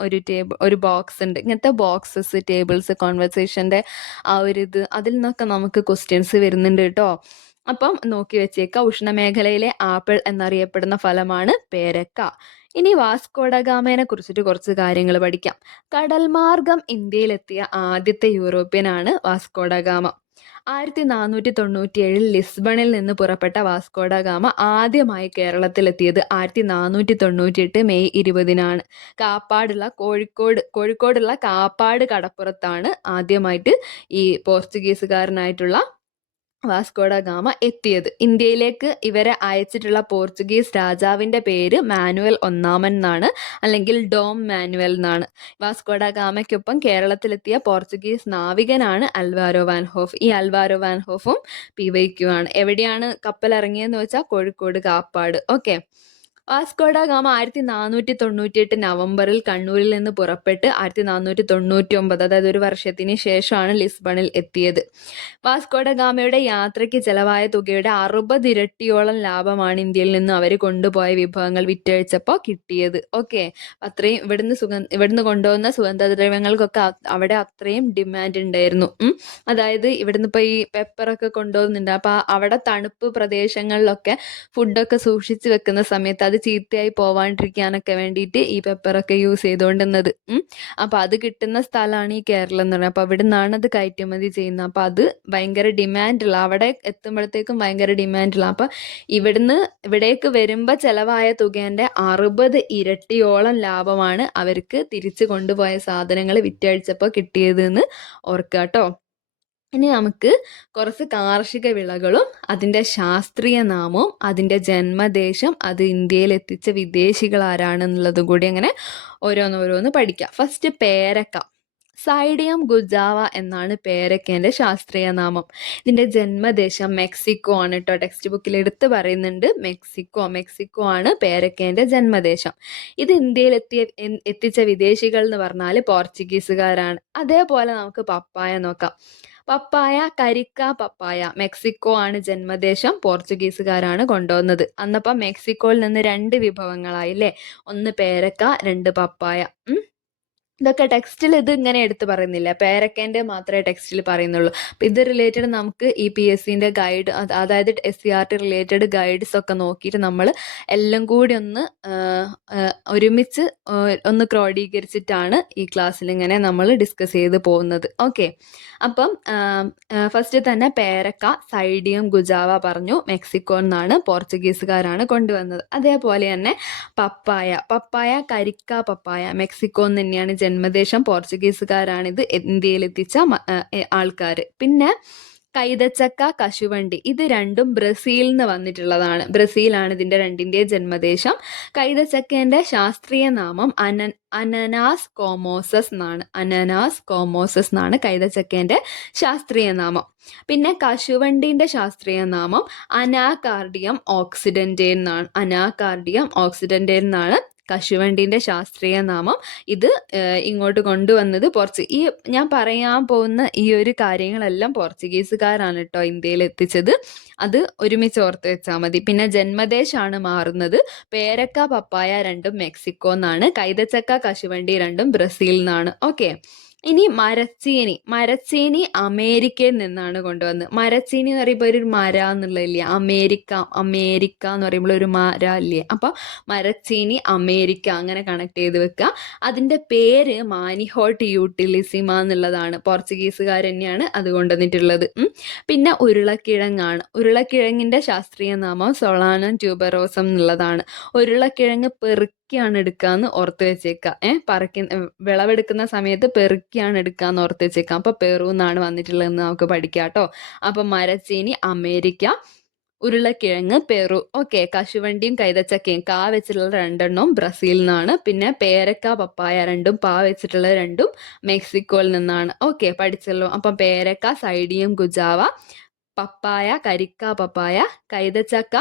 ഒരു ബോക്സ് ഉണ്ട്. ഇങ്ങനത്തെ ബോക്സസ്, ടേബിൾസ്, കോൺവെർസേഷന്റെ ആ ഒരു അതിൽ നിന്നൊക്കെ നമുക്ക് ക്വസ്റ്റ്യൻസ് വരുന്നുണ്ട് കേട്ടോ. അപ്പം നോക്കി വെച്ചേക്ക, ഉഷ്ണമേഖലയിലെ ആപ്പിൾ എന്നറിയപ്പെടുന്ന ഫലമാണ് പേരക്ക. ഇനി വാസ്കോഡഗാമയെ കുറിച്ചിട്ട് കുറച്ച് കാര്യങ്ങൾ പഠിക്കാം. കടൽ മാർഗം ഇന്ത്യയിലെത്തിയ ആദ്യത്തെ യൂറോപ്യനാണ് വാസ്കോഡഗാമ. 1497 ലിസ്ബണിൽ നിന്ന് പുറപ്പെട്ട വാസ്കോഡഗാമ ആദ്യമായി കേരളത്തിലെത്തിയത് 1498 മെയ് 20 കോഴിക്കോടുള്ള കാപ്പാട് കടപ്പുറത്താണ് ആദ്യമായിട്ട് ഈ പോർച്ചുഗീസുകാരനായിട്ടുള്ള വാസ്കോഡഗാമ എത്തിയത്. ഇന്ത്യയിലേക്ക് ഇവരെ അയച്ചിട്ടുള്ള പോർച്ചുഗീസ് രാജാവിന്റെ പേര് മാനുവൽ ഒന്നാമൻ എന്നാണ്, അല്ലെങ്കിൽ ഡോം മാനുവൽ എന്നാണ്. വാസ്കോഡഗാമയ്ക്കൊപ്പം കേരളത്തിലെത്തിയ പോർച്ചുഗീസ് നാവികനാണ് അൽവാരോ വാൻഹോഫ്. ഈ അൽവാരോ വാൻഹോഫും PYQ ആണ്. എവിടെയാണ് കപ്പൽ ഇറങ്ങിയെന്ന് വെച്ചാൽ Kozhikode Kappad. Okay, Vasco da gamma 1498 നവംബറിൽ കണ്ണൂരിൽ നിന്ന് പുറപ്പെട്ട് 1499, അതായത് ഒരു വർഷത്തിന് ശേഷമാണ് ലിസ്ബണിൽ എത്തിയത്. വാസ്കോഡ ഗാമയുടെ യാത്രയ്ക്ക് ചെലവായ തുകയുടെ 60 ഇരട്ടിയോളം ലാഭമാണ് ഇന്ത്യയിൽ നിന്ന് അവർ കൊണ്ടുപോയ വിഭവങ്ങൾ വിറ്റഴിച്ചപ്പോൾ കിട്ടിയത്. ഓക്കെ, അത്രയും ഇവിടുന്ന് കൊണ്ടുപോകുന്ന സുഗന്ധദ്രവ്യങ്ങൾക്കൊക്കെ അവിടെ അത്രയും ഡിമാൻഡ് ഉണ്ടായിരുന്നു. അതായത് ഇവിടുന്ന് ഇപ്പോൾ ഈ പെപ്പറൊക്കെ കൊണ്ടുപോകുന്നുണ്ട്. അപ്പോൾ അവിടെ തണുപ്പ് പ്രദേശങ്ങളിലൊക്കെ ഫുഡൊക്കെ സൂക്ഷിച്ച് വെക്കുന്ന സമയത്ത് അത് ചീത്തയായി പോവാണ്ടിരിക്കാനൊക്കെ വേണ്ടിയിട്ട് ഈ പെപ്പറൊക്കെ യൂസ് ചെയ്തുകൊണ്ടിരുന്നത്. അപ്പോൾ അത് കിട്ടുന്ന സ്ഥലമാണ് ഈ കേരളം എന്ന് പറയുന്നത്. അപ്പോൾ അവിടെ നിന്നാണ് അത് കയറ്റുമതി ചെയ്യുന്നത്. അപ്പോൾ അത് ഭയങ്കര ഡിമാൻഡുള്ള, അവിടെ എത്തുമ്പോഴത്തേക്കും ഭയങ്കര ഡിമാൻഡുള്ള. അപ്പോൾ ഇവിടേക്ക് വരുമ്പോൾ ചിലവായ തുകേൻ്റെ 60 ഇരട്ടിയോളം ലാഭമാണ് അവർക്ക് തിരിച്ചു കൊണ്ടുപോയ സാധനങ്ങൾ വിറ്റഴിച്ചപ്പോൾ കിട്ടിയത് എന്ന് ഓർക്കുക കേട്ടോ. ഇനി നമുക്ക് കുറച്ച് കാർഷിക വിളകളും അതിൻ്റെ ശാസ്ത്രീയ നാമവും അതിൻ്റെ ജന്മദേശം, അത് ഇന്ത്യയിൽ എത്തിച്ച വിദേശികൾ ആരാണെന്നുള്ളതും കൂടി അങ്ങനെ ഓരോന്നോരോന്ന് പഠിക്കാം. ഫസ്റ്റ് പേരക്ക. സൈഡിയം ഗുജാവ എന്നാണ് പേരക്കേൻ്റെ ശാസ്ത്രീയ നാമം. ഇതിൻ്റെ ജന്മദേശം മെക്സിക്കോ ആണ് കേട്ടോ. ടെക്സ്റ്റ് ബുക്കിൽ എടുത്ത് പറയുന്നുണ്ട് മെക്സിക്കോ ആണ് പേരക്കേൻ്റെ ജന്മദേശം. ഇത് ഇന്ത്യയിൽ എത്തിച്ച വിദേശികൾ എന്ന് പറഞ്ഞാൽ പോർച്ചുഗീസുകാരാണ്. അതേപോലെ നമുക്ക് പപ്പായ നോക്കാം. പപ്പായ, കരിക്ക പപ്പായ. മെക്സിക്കോ ആണ് ജന്മദേശം, പോർച്ചുഗീസുകാരാണ് കൊണ്ടുവന്നത്. അന്നപ്പം മെക്സിക്കോയിൽ നിന്ന് 2 വിഭവങ്ങളായി അല്ലേ, ഒന്ന് പേരക്ക, 2 പപ്പായ. ഇതൊക്കെ ടെക്സ്റ്റിൽ ഇത് ഇങ്ങനെ എടുത്ത് പറയുന്നില്ല, പേരക്കേൻ്റെ മാത്രമേ ടെക്സ്റ്റിൽ പറയുന്നുള്ളൂ. അപ്പം ഇത് റിലേറ്റഡ് നമുക്ക് ഈ PSCൻ്റെ ഗൈഡ്, അതായത് SCERT റിലേറ്റഡ് ഗൈഡ്സ് ഒക്കെ നോക്കിയിട്ട് നമ്മൾ എല്ലാം കൂടി ഒന്ന് ഒരുമിച്ച് ഒന്ന് ക്രോഡീകരിച്ചിട്ടാണ് ഈ ക്ലാസ്സിൽ ഇങ്ങനെ നമ്മൾ ഡിസ്കസ് ചെയ്ത് പോകുന്നത്. ഓക്കെ, അപ്പം ഫസ്റ്റ് തന്നെ പേരക്ക സൈഡിയം ഗുജാവ പറഞ്ഞു, മെക്സിക്കോ എന്നാണ്, പോർച്ചുഗീസുകാരാണ് കൊണ്ടുവന്നത്. അതേപോലെ തന്നെ പപ്പായ കരിക്ക പപ്പായ, മെക്സിക്കോ തന്നെയാണ് ജന്മദേശം, പോർച്ചുഗീസുകാരാണിത് ഇന്ത്യയിൽ എത്തിച്ച ആൾക്കാർ. പിന്നെ കൈതച്ചക്ക, കശുവണ്ടി, ഇത് രണ്ടും ബ്രസീലിൽ നിന്ന് വന്നിട്ടുള്ളതാണ്. ബ്രസീലാണ് ഇതിൻ്റെ രണ്ടിൻ്റെ ജന്മദേശം. കൈതച്ചക്കേൻ്റെ ശാസ്ത്രീയ നാമം അനനാസ് കോമോസസ് എന്നാണ് കൈതച്ചക്കേൻ്റെ ശാസ്ത്രീയ നാമം. പിന്നെ കശുവണ്ടിൻ്റെ ശാസ്ത്രീയ നാമം അനാകാർഡിയം ഓക്സിഡൻറ്റേ എന്നാണ് കശുവണ്ടിൻ്റെ ശാസ്ത്രീയ നാമം. ഇത് ഇങ്ങോട്ട് കൊണ്ടുവന്നത് ഈ ഞാൻ പറയാൻ പോകുന്ന ഈ ഒരു കാര്യങ്ങളെല്ലാം പോർച്ചുഗീസുകാരാണ് കേട്ടോ ഇന്ത്യയിൽ എത്തിച്ചത്. അത് ഒരുമിച്ച് ഓർത്ത് വെച്ചാൽ മതി. പിന്നെ ജന്മദേശമാണ് മാറുന്നത്. പേരക്ക പപ്പായ രണ്ടും മെക്സിക്കോ എന്നാണ്, കൈതച്ചക്ക കശുവണ്ടി രണ്ടും ബ്രസീലിൽ നിന്നാണ്. ഓക്കെ, ഇനി മരച്ചീനി അമേരിക്കയിൽ നിന്നാണ് കൊണ്ടുവന്നത്. മരച്ചീനി എന്ന് പറയുമ്പോൾ ഒരു മര എന്നുള്ളതില്ലേ, അമേരിക്ക എന്ന് പറയുമ്പോൾ ഒരു മര അല്ലേ. അപ്പോൾ മരച്ചീനി അമേരിക്ക അങ്ങനെ കണക്ട് ചെയ്ത് വെക്കുക. അതിൻ്റെ പേര് മാനിഹോട്ട് യൂട്ടിലിസിമ എന്നുള്ളതാണ്. പോർച്ചുഗീസുകാർ തന്നെയാണ് അത് കൊണ്ടുവന്നിട്ടുള്ളത്. പിന്നെ ഉരുളക്കിഴങ്ങിൻ്റെ ശാസ്ത്രീയ നാമം സൊളാനം ട്യൂബറോസം എന്നുള്ളതാണ്. ഉരുളക്കിഴങ്ങ് പെറുക്കിയാണ് എടുക്കാന്ന് ഓർത്ത് വെച്ചേക്കാം. വിളവെടുക്കുന്ന സമയത്ത് പെറുക്കിയാണ് എടുക്കാന്ന് ഓർത്ത് വെച്ചേക്കാം. അപ്പൊ പെറു എന്നാണ് വന്നിട്ടുള്ളതെന്ന് നമുക്ക് പഠിക്കാം കേട്ടോ. അപ്പൊ മരച്ചീനി അമേരിക്ക, ഉരുളക്കിഴങ്ങ് പെറു. ഓക്കെ, കശുവണ്ടിയും കൈതച്ചക്കയും കാ വെച്ചിട്ടുള്ള 2 ബ്രസീലിൽ നിന്നാണ്. പിന്നെ പേരക്ക പപ്പായ രണ്ടും പാ വെച്ചിട്ടുള്ള 2 മെക്സിക്കോയിൽ നിന്നാണ്. ഓക്കെ, പഠിച്ചല്ലോ. അപ്പം പേരക്ക സൈഡിയം ഗുജാവ, പപ്പായ കരിക്ക പപ്പായ, കൈതച്ചക്ക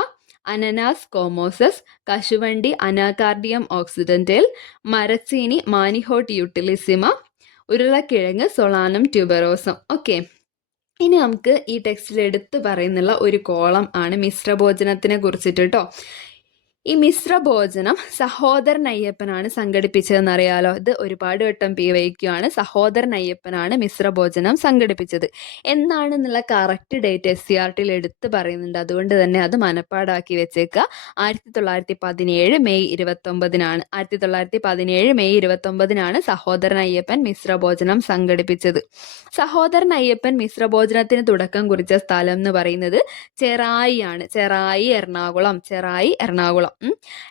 അനനാസ് കോമോസസ്, കശുവണ്ടി അനാകാർഡിയം ഓക്സിഡന്റേൽ, മരച്ചീനി മാനിഹോട്ട് യൂട്ടിലിസിമ, ഉരുളക്കിഴങ്ങ് സൊളാനം ട്യൂബറോസം. ഓക്കെ, ഇനി നമുക്ക് ഈ ടെക്സ്റ്റിൽ എടുത്ത് പറയുന്നുള്ള ഒരു കോളം ആണ് മിശ്രഭോജനത്തിനെ കുറിച്ചിട്ട് കേട്ടോ. ഈ മിശ്രഭോജനം സഹോദരൻ അയ്യപ്പനാണ് സംഘടിപ്പിച്ചതെന്ന് അറിയാലോ. ഇത് ഒരുപാട് വട്ടം വയ്ക്കുകയാണ്. സഹോദരൻ അയ്യപ്പനാണ് മിശ്രഭോജനം സംഘടിപ്പിച്ചത്. എന്നാണെന്നുള്ള കറക്റ്റ് ഡേറ്റ് SCERTയിൽ എടുത്ത് പറയുന്നുണ്ട്. അതുകൊണ്ട് തന്നെ അത് മനപ്പാടാക്കി വെച്ചേക്കുക. 1917 മെയ് 29-നാണ്. 1917 മെയ് 29-നാണ് സഹോദരൻ അയ്യപ്പൻ മിശ്രഭോജനം സംഘടിപ്പിച്ചത്. സഹോദരൻ അയ്യപ്പൻ മിശ്രഭോജനത്തിന് തുടക്കം കുറിച്ച സ്ഥലം എന്ന് പറയുന്നത് ചെറായി ആണ്. ചെറായി എറണാകുളം.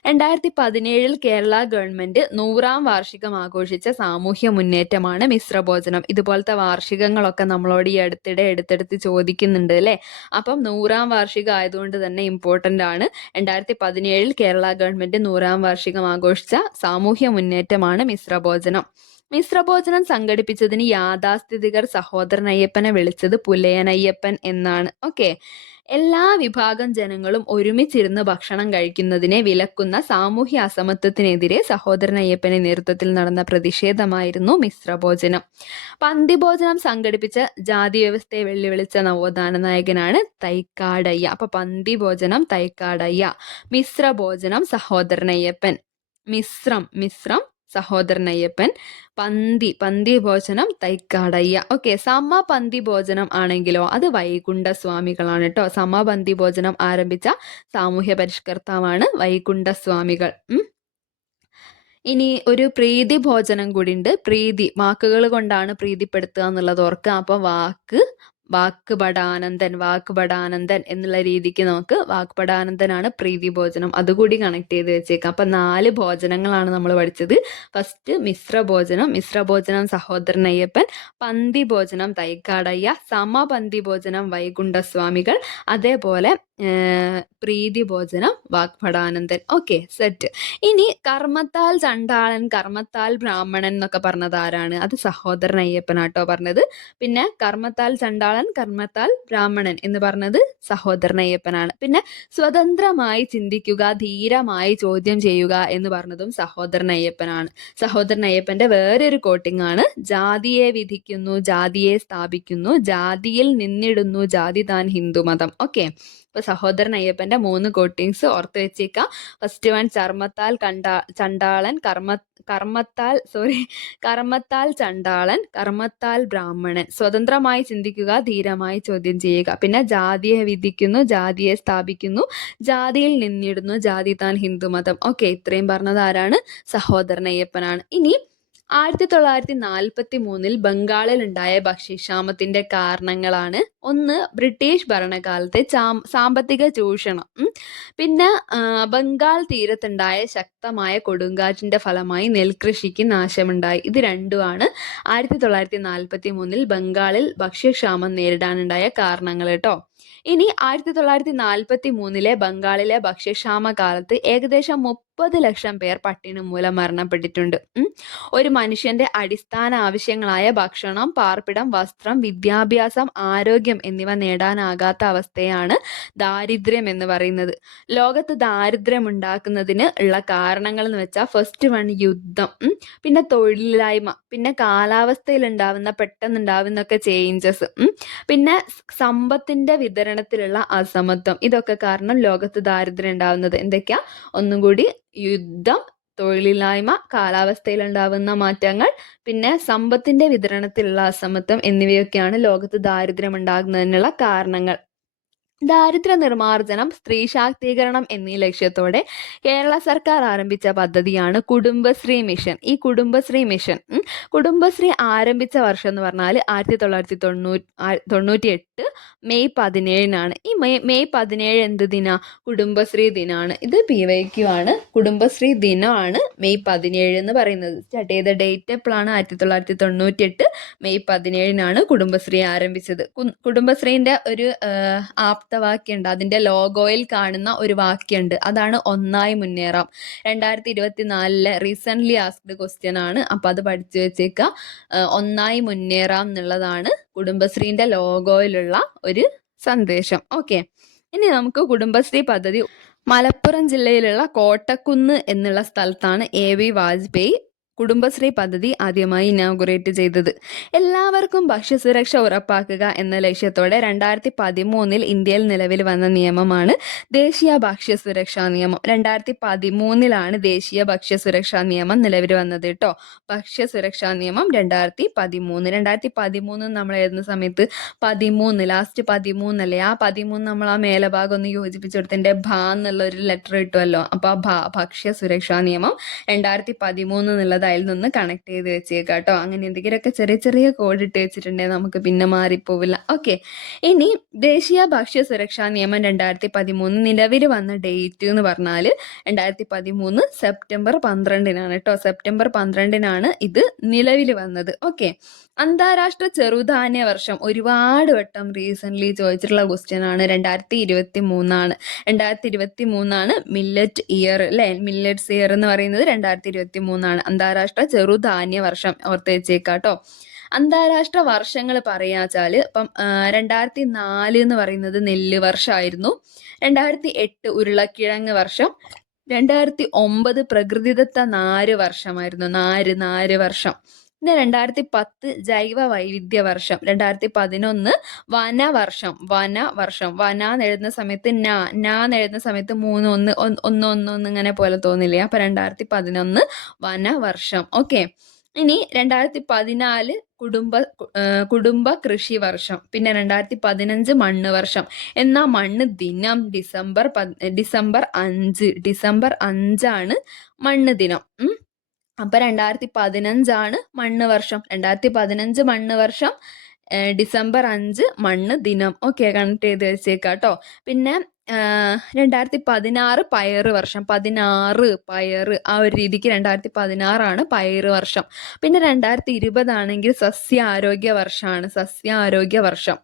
2017 കേരള ഗവൺമെന്റ് 100-ാം വാർഷികം ആഘോഷിച്ച സാമൂഹ്യ മുന്നേറ്റമാണ് മിശ്രഭോജനം. ഇതുപോലത്തെ വാർഷികങ്ങളൊക്കെ നമ്മളോട് ഈ എടുത്തെടുത്ത് ചോദിക്കുന്നുണ്ട് അല്ലേ. അപ്പം 100-ാം വാർഷികം ആയതുകൊണ്ട് തന്നെ ഇമ്പോർട്ടൻ്റ് ആണ്. 2017 കേരള ഗവൺമെന്റ് 100-ാം വാർഷികം ആഘോഷിച്ച സാമൂഹ്യ മുന്നേറ്റമാണ് മിശ്രഭോജനം. മിശ്രഭോജനം സംഘടിപ്പിച്ചതിന് യാഥാസ്ഥിതികർ സഹോദരൻ അയ്യപ്പനെ വിളിച്ചത് പുലയനയ്യപ്പൻ എന്നാണ്. ഓക്കെ, എല്ലാ വിഭാഗം ജനങ്ങളും ഒരുമിച്ചിരുന്ന് ഭക്ഷണം കഴിക്കുന്നതിനെ വിലക്കുന്ന സാമൂഹ്യ അസമത്വത്തിനെതിരെ സഹോദരൻ അയ്യപ്പന്റെ നേതൃത്വത്തിൽ നടന്ന പ്രതിഷേധമായിരുന്നു മിശ്രഭോജനം. പന്തിഭോജനം സംഘടിപ്പിച്ച ജാതി വ്യവസ്ഥയെ വെല്ലുവിളിച്ച നവോത്ഥാന നായകനാണ് തൈക്കാടയ്യ. അപ്പൊ പന്തിഭോജനം തൈക്കാടയ്യ, മിശ്രഭോജനം സഹോദരൻ അയ്യപ്പൻ, മിശ്രം സഹോദരൻ അയ്യപ്പൻ, പന്തി ഭോജനം തൈക്കാടയ്യ. ഓക്കെ, സമപന്തി ഭോജനം ആണെങ്കിലോ അത് വൈകുണ്ഠ സ്വാമികളാണ് കേട്ടോ. സമപന്തി ഭോജനം ആരംഭിച്ച സാമൂഹ്യ പരിഷ്കർത്താവാണ് വൈകുണ്ഠ സ്വാമികൾ. ഇനി ഒരു പ്രീതി ഭോജനം കൂടി ഉണ്ട്. പ്രീതി വാക്കുകൾ കൊണ്ടാണ് പ്രീതിപ്പെടുത്തുക എന്നുള്ളത് ഓർക്കുക. അപ്പൊ വാക്പടാനന്ദൻ എന്നുള്ള രീതിക്ക് നമുക്ക് വാക്പടാനന്ദനാണ് പ്രീതി ഭോജനം, അതുകൂടി കണക്ട് ചെയ്ത് വെച്ചേക്കാം. അപ്പൊ 4 ഭോജനങ്ങളാണ് നമ്മൾ പഠിച്ചത്. ഫസ്റ്റ് മിശ്രഭോജനം സഹോദരൻ അയ്യപ്പൻ, പന്തി ഭോജനം തൈക്കാടയ്യ, സമപന്തി ഭോജനം വൈകുണ്ഠ സ്വാമികൾ, അതേപോലെ പ്രീതി ഭോജനം വാഗ്ഭടാനന്ദൻ. Okay, set. ഇനി കർമ്മത്താൽ ചണ്ടാളൻ, കർമ്മത്താൽ ബ്രാഹ്മണൻ എന്നൊക്കെ പറഞ്ഞത് ആരാണ്? അത് സഹോദരൻ അയ്യപ്പനാട്ടോ പറഞ്ഞത്. പിന്നെ കർമ്മത്താൽ ചണ്ടാളൻ, കർമ്മത്താൽ ബ്രാഹ്മണൻ എന്ന് പറഞ്ഞത് സഹോദരൻ അയ്യപ്പനാണ്. പിന്നെ സ്വതന്ത്രമായി ചിന്തിക്കുക, ധീരമായി ചോദ്യം ചെയ്യുക എന്ന് പറഞ്ഞതും സഹോദരൻ അയ്യപ്പനാണ്. സഹോദരൻ അയ്യപ്പന്റെ വേറൊരു കോട്ടിംഗ് ആണ്, ജാതിയെ വിധിക്കുന്നു, ജാതിയെ സ്ഥാപിക്കുന്നു, ജാതിയിൽ നിന്നിടുന്നു, ജാതി താൻ ഹിന്ദുമതം. ഓക്കെ, അപ്പൊ സഹോദരൻ അയ്യപ്പന്റെ 3 കോട്ടിങ്സ് ഓർത്ത് വെച്ചേക്കാം. ഫസ്റ്റ് വൺ ചണ്ടാളൻ, കർമ്മത്താൽ ചണ്ടാളൻ, കർമ്മത്താൽ ബ്രാഹ്മണൻ, സ്വതന്ത്രമായി ചിന്തിക്കുക, ധീരമായി ചോദ്യം ചെയ്യുക. പിന്നെ ജാതിയെ വിധിക്കുന്നു, ജാതിയെ സ്ഥാപിക്കുന്നു, ജാതിയിൽ നിന്നിടുന്നു, ജാതി താൻ ഹിന്ദുമതം. ഓക്കെ, ഇത്രയും പറഞ്ഞത് ആരാണ്? സഹോദരൻ അയ്യപ്പനാണ്. ഇനി 1943 ബംഗാളിൽ ഉണ്ടായ ഭക്ഷ്യക്ഷാമത്തിന്റെ കാരണങ്ങളാണ്: ഒന്ന്, ബ്രിട്ടീഷ് ഭരണകാലത്തെ സാമ്പത്തിക ചൂഷണം. പിന്നെ ബംഗാൾ തീരത്തുണ്ടായ ശക്തമായ കൊടുങ്കാറ്റിന്റെ ഫലമായി നെൽകൃഷിക്ക് നാശമുണ്ടായി. ഇത് രണ്ടുമാണ് 1943 ബംഗാളിൽ ഭക്ഷ്യക്ഷാമം നേരിടാനുണ്ടായ കാരണങ്ങൾ കേട്ടോ. ഇനി 1943 ബംഗാളിലെ ഭക്ഷ്യക്ഷാമ കാലത്ത് ഏകദേശം 30 ലക്ഷം പേർ പട്ടിണി മൂലം മരണപ്പെട്ടിട്ടുണ്ട്. ഒരു മനുഷ്യന്റെ അടിസ്ഥാന ആവശ്യങ്ങളായ ഭക്ഷണം, പാർപ്പിടം, വസ്ത്രം, വിദ്യാഭ്യാസം, ആരോഗ്യം എന്നിവ നേടാനാകാത്ത അവസ്ഥയാണ് ദാരിദ്ര്യം എന്ന് പറയുന്നത്. ലോകത്ത് ദാരിദ്ര്യം ഉണ്ടാക്കുന്നതിന് ഉള്ള കാരണങ്ങൾ എന്ന് വെച്ചാൽ ഫസ്റ്റ് വൺ യുദ്ധം, പിന്നെ തൊഴിലില്ലായ്മ, പിന്നെ കാലാവസ്ഥയിൽ പെട്ടെന്നുണ്ടാവുന്നൊക്കെ ചേഞ്ചസ്, പിന്നെ സമ്പത്തിന്റെ വിതരണത്തിലുള്ള അസമത്വം. ഇതൊക്കെ കാരണം ലോകത്ത് ദാരിദ്ര്യം ഉണ്ടാവുന്നത്. എന്തൊക്കെയാ? ഒന്നും കൂടി, യുദ്ധം, തൊഴിലില്ലായ്മ, കാലാവസ്ഥയിൽ ഉണ്ടാവുന്ന മാറ്റങ്ങൾ, പിന്നെ സമ്പത്തിന്റെ വിതരണത്തിലുള്ള അസമത്വം എന്നിവയൊക്കെയാണ് ലോകത്ത് ദാരിദ്ര്യം ഉണ്ടാകുന്നതിനുള്ള കാരണങ്ങൾ. ദാരിദ്ര്യ നിർമ്മാർജ്ജനം, സ്ത്രീ ശാക്തീകരണം എന്നീ ലക്ഷ്യത്തോടെ കേരള സർക്കാർ ആരംഭിച്ച പദ്ധതിയാണ് കുടുംബശ്രീ മിഷൻ. ഈ കുടുംബശ്രീ ആരംഭിച്ച വർഷം എന്ന് പറഞ്ഞാൽ 1998 മെയ് 17 ഈ മെയ് 17 എന്ത് ദിന? കുടുംബശ്രീ ദിനാണ്. ഇത് PYQ ആണ്. കുടുംബശ്രീ ദിനമാണ് മെയ് 17 എന്ന് പറയുന്നത്. സ്റ്റാർട്ട് ചെയ്ത ഡേറ്റ് എപ്പോഴാണ്? 1998 മെയ് 17 കുടുംബശ്രീ ആരംഭിച്ചത്. കുടുംബശ്രീന്റെ ഒരു വാക്യമുണ്ട്, അതിന്റെ ലോഗോയിൽ കാണുന്ന ഒരു വാക്യമുണ്ട്, അതാണ് ഒന്നായി മുന്നേറാം. 2024 റീസെന്റ് ആസ്ക്ഡ് ക്വസ്റ്റ്യൻ ആണ്. അപ്പൊ അത് പഠിച്ചു വെച്ചേക്കുക. ഒന്നായി മുന്നേറാം എന്നുള്ളതാണ് കുടുംബശ്രീന്റെ ലോഗോയിലുള്ള ഒരു സന്ദേശം. ഓക്കെ, ഇനി നമുക്ക് കുടുംബശ്രീ പദ്ധതി മലപ്പുറം ജില്ലയിലുള്ള കോട്ടക്കുന്ന് എന്നുള്ള സ്ഥലത്താണ് AV വാജ്പേയി കുടുംബശ്രീ പദ്ധതി ആദ്യമായി ഇനാഗുറേറ്റ് ചെയ്തത്. എല്ലാവർക്കും ഭക്ഷ്യസുരക്ഷ ഉറപ്പാക്കുക എന്ന ലക്ഷ്യത്തോടെ 2013 ഇന്ത്യയിൽ നിലവിൽ വന്ന നിയമമാണ് ദേശീയ ഭക്ഷ്യസുരക്ഷാ നിയമം. 2013 ദേശീയ ഭക്ഷ്യസുരക്ഷാ നിയമം നിലവിൽ വന്നത് കേട്ടോ. ഭക്ഷ്യസുരക്ഷാ നിയമം 2013 നമ്മൾ എഴുതുന്ന സമയത്ത് 13 ലാസ്റ്റ് 13 അല്ലേ? ആ 13 നമ്മൾ ആ മേലഭാഗം ഒന്ന് യോജിപ്പിച്ചു കൊടുത്തതിന്റെ ഭ എന്നുള്ള ഒരു ലെറ്റർ കിട്ടുമല്ലോ. അപ്പൊ ആ ഭക്ഷ്യസുരക്ഷാ നിയമം 2013 എന്നുള്ളത് അതിൽ നിന്ന് കണക്ട് ചെയ്ത് വെച്ചേക്കാം കേട്ടോ. അങ്ങനെ എന്തെങ്കിലുമൊക്കെ ചെറിയ കോഡ് ഇട്ട് വെച്ചിട്ടുണ്ടെങ്കിൽ നമുക്ക് പിന്നെ മാറിപ്പോവില്ല. ഓക്കെ, ഇനി ദേശീയ ഭക്ഷ്യസുരക്ഷാ നിയമം 2013 നിലവിൽ വന്ന ഡേറ്റ് എന്ന് പറഞ്ഞാൽ 2013 സെപ്റ്റംബർ 12 കേട്ടോ. സെപ്റ്റംബർ 12 ഇത് നിലവിൽ വന്നത്. ഓക്കെ, അന്താരാഷ്ട്ര ചെറുധാന്യ വർഷം ഒരുപാട് വട്ടം റീസെന്റ് ചോദിച്ചിട്ടുള്ള ക്വസ്റ്റ്യൻ ആണ്. 2023 മില്ലറ്റ് ഇയർ അല്ലെ? മില്ലറ്റ്സ് ഇയർ എന്ന് പറയുന്നത് 2023 അന്താരാഷ്ട്ര ചെറുധാന്യ വർഷം ഓർത്ത് വെച്ചേക്കാട്ടോ. അന്താരാഷ്ട്ര വർഷങ്ങൾ പറയാച്ചാല് ഇപ്പം 2004 എന്ന് പറയുന്നത് നെല്ല് വർഷമായിരുന്നു. 2008 ഉരുളക്കിഴങ്ങ് വർഷം. 2009 പ്രകൃതിദത്ത നാര് വർഷമായിരുന്നു. നാര് വർഷം. പിന്നെ 2010 ജൈവ വൈവിധ്യ വർഷം. 2011 വനവർഷം. വന എഴുതുന്ന സമയത്ത് എന്ന് എഴുതുന്ന സമയത്ത് 3 1 ഇങ്ങനെ പോലെ തോന്നില്ലേ? അപ്പൊ 2011 വനവർഷം. ഓക്കെ. ഇനി 2014 കുടുംബ കൃഷി വർഷം. പിന്നെ 2015 മണ്ണ് വർഷം. എന്നാ മണ്ണ് ദിനം ഡിസംബർ 5. ഡിസംബർ 5 മണ്ണ് ദിനം. അപ്പൊ 2015 മണ്ണ് വർഷം. 2015 മണ്ണ് വർഷം, ഡിസംബർ 5 മണ്ണ് ദിനം. ഓക്കെ, കണക്ട് ചെയ്ത് വെച്ചേക്കാട്ടോ. പിന്നെ 2016 പയറ് വർഷം. 16 പയറ്, ആ ഒരു രീതിക്ക് 2016 പയറ് വർഷം. പിന്നെ 2020 ആണെങ്കിൽ സസ്യാരോഗ്യ വർഷമാണ്. സസ്യാരോഗ്യ വർഷം.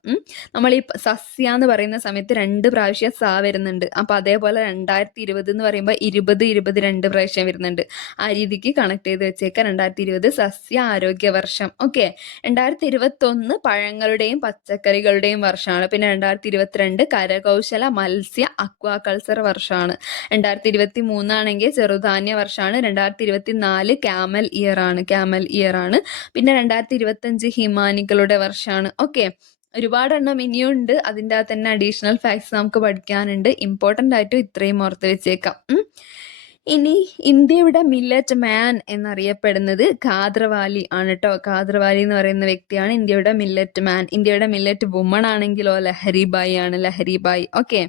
നമ്മൾ ഈ സസ്യ എന്ന് പറയുന്ന സമയത്ത് 2 പ്രാവശ്യം സ വരുന്നുണ്ട്. അപ്പൊ അതേപോലെ 2020 എന്ന് പറയുമ്പോൾ 20 2 പ്രാവശ്യം വരുന്നുണ്ട്. ആ രീതിക്ക് കണക്ട് ചെയ്ത് വെച്ചേക്കാം. 2020 സസ്യ ആരോഗ്യ വർഷം. ഓക്കെ. 2021 പഴങ്ങളുടെയും പച്ചക്കറികളുടെയും വർഷമാണ്. പിന്നെ 2022 കരകൗശല മത്സ്യ അക്വാകൾച്ചർ വർഷമാണ്. 2023 ആണെങ്കിൽ ചെറുധാന്യ വർഷമാണ്. 2024 ക്യാമൽ ഇയർ ആണ്. പിന്നെ 2025 ഹിമാനികളുടെ വർഷമാണ്. ഓക്കെ. ഒരുപാട് എണ്ണം ഇനിയുണ്ട്. അതിൻ്റെ അകത്ത് തന്നെ അഡീഷണൽ ഫാക്ട്സ് നമുക്ക് പഠിക്കാനുണ്ട്. ഇമ്പോർട്ടൻ്റ് ആയിട്ടും ഇത്രയും ഓർത്ത് വെച്ചേക്കാം. ഇനി ഇന്ത്യയുടെ മില്ലറ്റ് മാൻ എന്നറിയപ്പെടുന്നത് ഖാദ്രവാലി ആണ് കേട്ടോ. ഖാദ്രവാലി എന്ന് പറയുന്ന വ്യക്തിയാണ് ഇന്ത്യയുടെ മില്ലറ്റ് മാൻ. ഇന്ത്യയുടെ മില്ലറ്റ് വുമൺ ആണെങ്കിലോ ലഹരിബായി ആണ്. ലഹരിബായി. ഓക്കെ.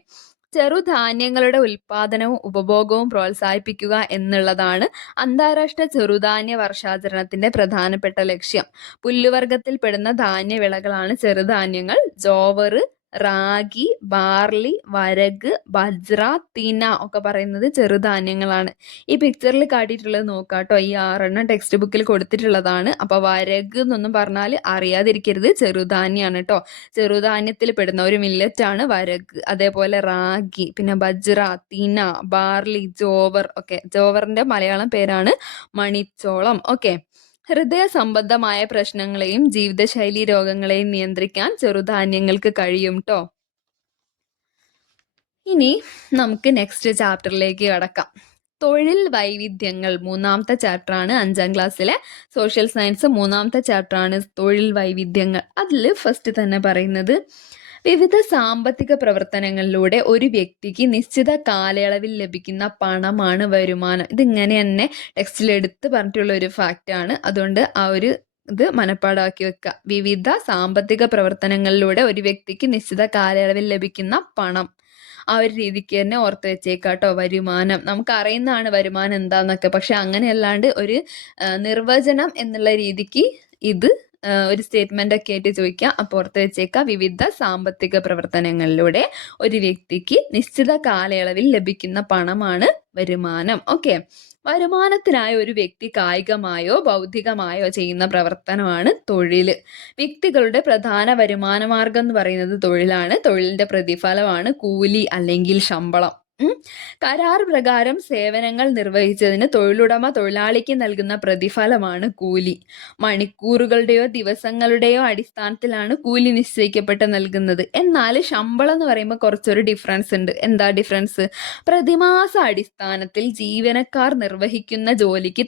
ചെറുധാന്യങ്ങളുടെ ഉൽപാദനവും ഉപഭോഗവും പ്രോത്സാഹിപ്പിക്കുക എന്നുള്ളതാണ് അന്താരാഷ്ട്ര ചെറുധാന്യ വർഷാചരണത്തിന്റെ പ്രധാനപ്പെട്ട ലക്ഷ്യം. പുല്ലുവർഗത്തിൽപ്പെടുന്ന ധാന്യവിളകളാണ് ചെറുധാന്യങ്ങൾ. ജോവർ, റാഗി, ബാർലി, വരക്, ബജ്ര, തിന ഒക്കെ പറയുന്നത് ചെറുധാന്യങ്ങളാണ്. ഈ പിക്ചറിൽ കാട്ടിയിട്ടുള്ളത് നോക്കാട്ടോ. ഈ 6 ടെക്സ്റ്റ് ബുക്കിൽ കൊടുത്തിട്ടുള്ളതാണ്. അപ്പൊ വരക് എന്നൊന്നും പറഞ്ഞാൽ അറിയാതിരിക്കരുത്, ചെറുധാന്യാണ് കേട്ടോ. ചെറുധാന്യത്തിൽ പെടുന്ന ഒരു മില്ലറ്റ് ആണ് വരക്. അതേപോലെ റാഗി, പിന്നെ ബജ്ര, തിന, ബാർലി, ജോവർ. ഓക്കെ. ജോവറിന്റെ മലയാളം പേരാണ് മണിച്ചോളം. ഓക്കെ. ഹൃദയ സംബന്ധമായ പ്രശ്നങ്ങളെയും ജീവിതശൈലി രോഗങ്ങളെയും നിയന്ത്രിക്കാൻ ചെറുധാന്യങ്ങൾക്ക് കഴിയും ട്ടോ. ഇനി നമുക്ക് നെക്സ്റ്റ് ചാപ്റ്ററിലേക്ക് കടക്കാം. തൊഴിൽ വൈവിധ്യങ്ങൾ 3ാമത്തെ ചാപ്റ്ററാണ്. 5ാം ക്ലാസ്സിലെ സോഷ്യൽ സയൻസ് 3ാമത്തെ ചാപ്റ്ററാണ് തൊഴിൽ വൈവിധ്യങ്ങൾ. അതിൽ ഫസ്റ്റ് തന്നെ പറയുന്നത് വിവിധ സാമ്പത്തിക പ്രവർത്തനങ്ങളിലൂടെ ഒരു വ്യക്തിക്ക് നിശ്ചിത കാലയളവിൽ ലഭിക്കുന്ന പണമാണ് വരുമാനം. ഇതിങ്ങനെ തന്നെ ടെക്സ്റ്റിൽ എടുത്ത് പറഞ്ഞിട്ടുള്ള ഒരു ഫാക്റ്റാണ്. അതുകൊണ്ട് ആ ഒരു ഇത് മനപ്പാടാക്കി വെക്കുക. വിവിധ സാമ്പത്തിക പ്രവർത്തനങ്ങളിലൂടെ ഒരു വ്യക്തിക്ക് നിശ്ചിത കാലയളവിൽ ലഭിക്കുന്ന പണം. ആ ഒരു രീതിക്ക് തന്നെ ഓർത്ത് വെച്ചേക്കാട്ടോ. വരുമാനം നമുക്ക് അറിയുന്നതാണ് വരുമാനം എന്താന്നൊക്കെ. പക്ഷെ അങ്ങനെയല്ലാണ്ട് ഒരു നിർവചനം എന്നുള്ള രീതിക്ക് ഇത് ഒരു സ്റ്റേറ്റ്മെന്റ് ഒക്കെ ആയിട്ട് ചോദിക്കാം. അപ്പോൾ ഓർത്ത് വെച്ചേക്കാം. വിവിധ സാമ്പത്തിക പ്രവർത്തനങ്ങളിലൂടെ ഒരു വ്യക്തിക്ക് നിശ്ചിത കാലയളവിൽ ലഭിക്കുന്ന പണമാണ് വരുമാനം. ഓക്കെ. വരുമാനത്തിനായി ഒരു വ്യക്തി കായികമായോ ബൗദ്ധികമായോ ചെയ്യുന്ന പ്രവർത്തനമാണ് തൊഴിൽ. വ്യക്തികളുടെ പ്രധാന വരുമാന മാർഗം എന്ന് പറയുന്നത് തൊഴിലാണ്. തൊഴിലിന്റെ പ്രതിഫലമാണ് കൂലി അല്ലെങ്കിൽ ശമ്പളം. കരാർ പ്രകാരം സേവനങ്ങൾ നിർവഹിച്ചതിന് തൊഴിലുടമ തൊഴിലാളിക്ക് നൽകുന്ന പ്രതിഫലമാണ് കൂലി. മണിക്കൂറുകളുടെയോ ദിവസങ്ങളുടെയോ അടിസ്ഥാനത്തിലാണ് കൂലി നിശ്ചയിക്കപ്പെട്ട് നൽകുന്നത്. എന്നാൽ ശമ്പളം എന്ന് പറയുമ്പോൾ കുറച്ചൊരു ഡിഫറൻസ് ഉണ്ട്. എന്താ ഡിഫറൻസ്? പ്രതിമാസ അടിസ്ഥാനത്തിൽ ജീവനക്കാർ നിർവഹിക്കുന്ന ജോലിക്ക്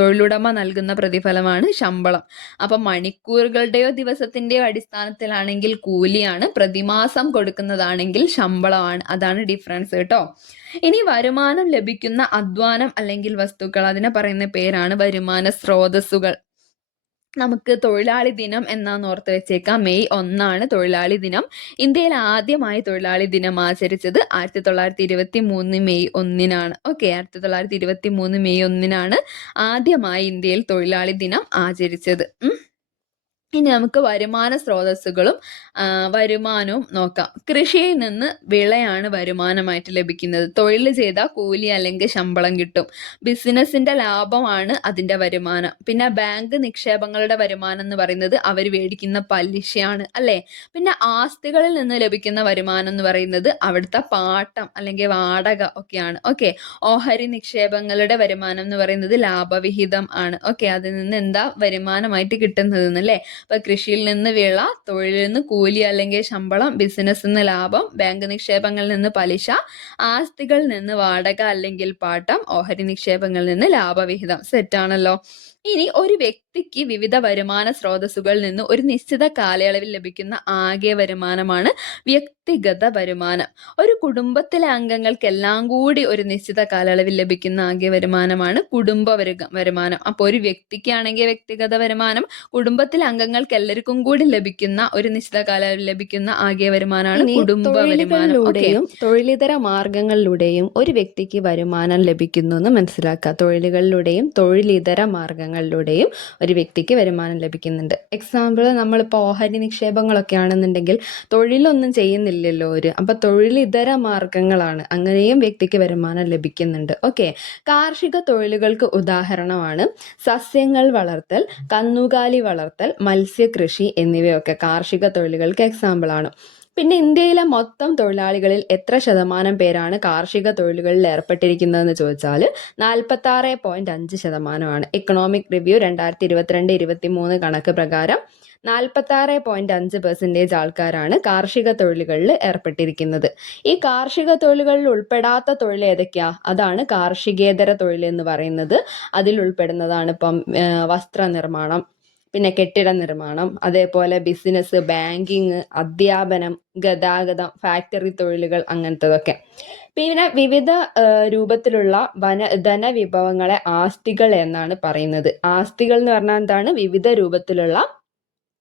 തൊഴിലുടമ നൽകുന്ന പ്രതിഫലമാണ് ശമ്പളം. അപ്പം മണിക്കൂറുകളുടെയോ ദിവസത്തിന്റെയോ അടിസ്ഥാനത്തിലാണെങ്കിൽ കൂലിയാണ്, പ്രതിമാസം കൊടുക്കുന്നതാണെങ്കിൽ ശമ്പളമാണ്. അതാണ് ഡിഫറൻസ് കേട്ടോ. ഇനി വരുമാനം ലഭിക്കുന്ന അധ്വാനം അല്ലെങ്കിൽ വസ്തുക്കൾ, അതിനെ പറയുന്ന പേരാണ് വരുമാന സ്രോതസ്സുകൾ. നമുക്ക് തൊഴിലാളി ദിനം എന്നാന്ന് ഓർത്ത് വെച്ചേക്കാം. മെയ് 1 തൊഴിലാളി ദിനം. ഇന്ത്യയിൽ ആദ്യമായി തൊഴിലാളി ദിനം ആചരിച്ചത് 1923 മെയ് 1. ഓക്കെ. 1923 മെയ് 1 ആദ്യമായി ഇന്ത്യയിൽ തൊഴിലാളി ദിനം ആചരിച്ചത്. ഇനി നമുക്ക് വരുമാന സ്രോതസ്സുകളും വരുമാനവും നോക്കാം. കൃഷിയിൽ നിന്ന് വിളയാണ് വരുമാനമായിട്ട് ലഭിക്കുന്നത്. തൊഴിൽ ചെയ്താൽ കൂലി അല്ലെങ്കിൽ ശമ്പളം കിട്ടും. ബിസിനസിന്റെ ലാഭമാണ് അതിന്റെ വരുമാനം. പിന്നെ ബാങ്ക് നിക്ഷേപങ്ങളുടെ വരുമാനം എന്ന് പറയുന്നത് അവർ മേടിക്കുന്ന പലിശയാണ് അല്ലേ. പിന്നെ ആസ്തികളിൽ നിന്ന് ലഭിക്കുന്ന വരുമാനം എന്ന് പറയുന്നത് അവിടുത്തെ പാട്ടം അല്ലെങ്കിൽ വാടക ഒക്കെയാണ്. ഓക്കെ, ഓഹരി നിക്ഷേപങ്ങളുടെ വരുമാനം എന്ന് പറയുന്നത് ലാഭവിഹിതം ആണ്. ഓക്കെ, അതിൽ നിന്ന് എന്താ വരുമാനമായിട്ട് കിട്ടുന്നത് എന്നല്ലേ. അപ്പൊ കൃഷിയിൽ നിന്ന് വിള, തൊഴിലിൽ നിന്ന് കൂലി അല്ലെങ്കിൽ ശമ്പളം, ബിസിനസ് നിന്ന് ലാഭം, ബാങ്ക് നിക്ഷേപങ്ങളിൽ നിന്ന് പലിശ, ആസ്തികളിൽ നിന്ന് വാടക അല്ലെങ്കിൽ പാട്ടം, ഓഹരി നിക്ഷേപങ്ങളിൽ നിന്ന് ലാഭവിഹിതം. സെറ്റാണല്ലോ. ഇനി ഒരു വ്യക്തിക്ക് വിവിധ വരുമാന സ്രോതസ്സുകളിൽ നിന്ന് ഒരു നിശ്ചിത കാലയളവിൽ ലഭിക്കുന്ന ആകെ വരുമാനമാണ് വ്യക്തിഗത വരുമാനം. ഒരു കുടുംബത്തിലെ അംഗങ്ങൾക്കെല്ലാം കൂടി ഒരു നിശ്ചിത കാലയളവിൽ ലഭിക്കുന്ന ആകെ വരുമാനമാണ് കുടുംബ വരുമാനം. അപ്പോൾ ഒരു വ്യക്തിക്കാണെങ്കിൽ വ്യക്തിഗത വരുമാനം, കുടുംബത്തിലെ അംഗങ്ങൾക്ക് എല്ലാവർക്കും കൂടി ലഭിക്കുന്ന ഒരു നിശ്ചിത കാലയളവിൽ ലഭിക്കുന്ന ആകെ വരുമാനമാണ് കുടുംബ വരുമാനം. തൊഴിലിതര മാർഗങ്ങളിലൂടെയും ഒരു വ്യക്തിക്ക് വരുമാനം ലഭിക്കുന്നു എന്ന് മനസ്സിലാക്കുക. തൊഴിലുകളിലൂടെയും തൊഴിലിതര മാർഗങ്ങളിലൂടെയും ഒരു വ്യക്തിക്ക് വരുമാനം ലഭിക്കുന്നുണ്ട്. എക്സാമ്പിൾ, നമ്മളിപ്പോൾ ഓഹരി നിക്ഷേപങ്ങളൊക്കെ ആണെന്നുണ്ടെങ്കിൽ തൊഴിലൊന്നും ചെയ്യുന്നില്ലല്ലോ അപ്പോൾ തൊഴിലിതര മാർഗങ്ങളാണ്, അങ്ങനെയും വ്യക്തിക്ക് വരുമാനം ലഭിക്കുന്നുണ്ട്. ഓക്കെ, കാർഷിക തൊഴിലുകൾക്ക് ഉദാഹരണമാണ് സസ്യങ്ങൾ വളർത്തൽ, കന്നുകാലി വളർത്തൽ, മത്സ്യകൃഷി എന്നിവയൊക്കെ കാർഷിക തൊഴിലുകൾക്ക് എക്സാമ്പിൾ ആണ്. പിന്നെ ഇന്ത്യയിലെ മൊത്തം തൊഴിലാളികളിൽ എത്ര ശതമാനം പേരാണ് കാർഷിക തൊഴിലുകളിൽ ഏർപ്പെട്ടിരിക്കുന്നതെന്ന് ചോദിച്ചാൽ 46.5%. ഇക്കണോമിക് റിവ്യൂ 2022-23 കണക്ക് പ്രകാരം 46.5% ആൾക്കാരാണ് കാർഷിക തൊഴിലുകളിൽ ഏർപ്പെട്ടിരിക്കുന്നത്. ഈ കാർഷിക തൊഴിലുകളിൽ ഉൾപ്പെടാത്ത തൊഴിൽ ഏതൊക്കെയാ? അതാണ് കാർഷികേതര തൊഴിൽ എന്ന് പറയുന്നത്. അതിൽ ഉൾപ്പെടുന്നതാണ് ഇപ്പം വസ്ത്രനിർമ്മാണം, പിന്നെ കെട്ടിട നിർമ്മാണം, അതേപോലെ ബിസിനസ്, ബാങ്കിങ്, അധ്യാപനം, ഗതാഗതം, ഫാക്ടറി തൊഴിലുകൾ, അങ്ങനത്തതൊക്കെ. പിന്നെ വിവിധ രൂപത്തിലുള്ള ധനവിഭവങ്ങളെ ആസ്തികൾ എന്നാണ് പറയുന്നത്. ആസ്തികൾ എന്ന് പറഞ്ഞാൽ എന്താണ്? വിവിധ രൂപത്തിലുള്ള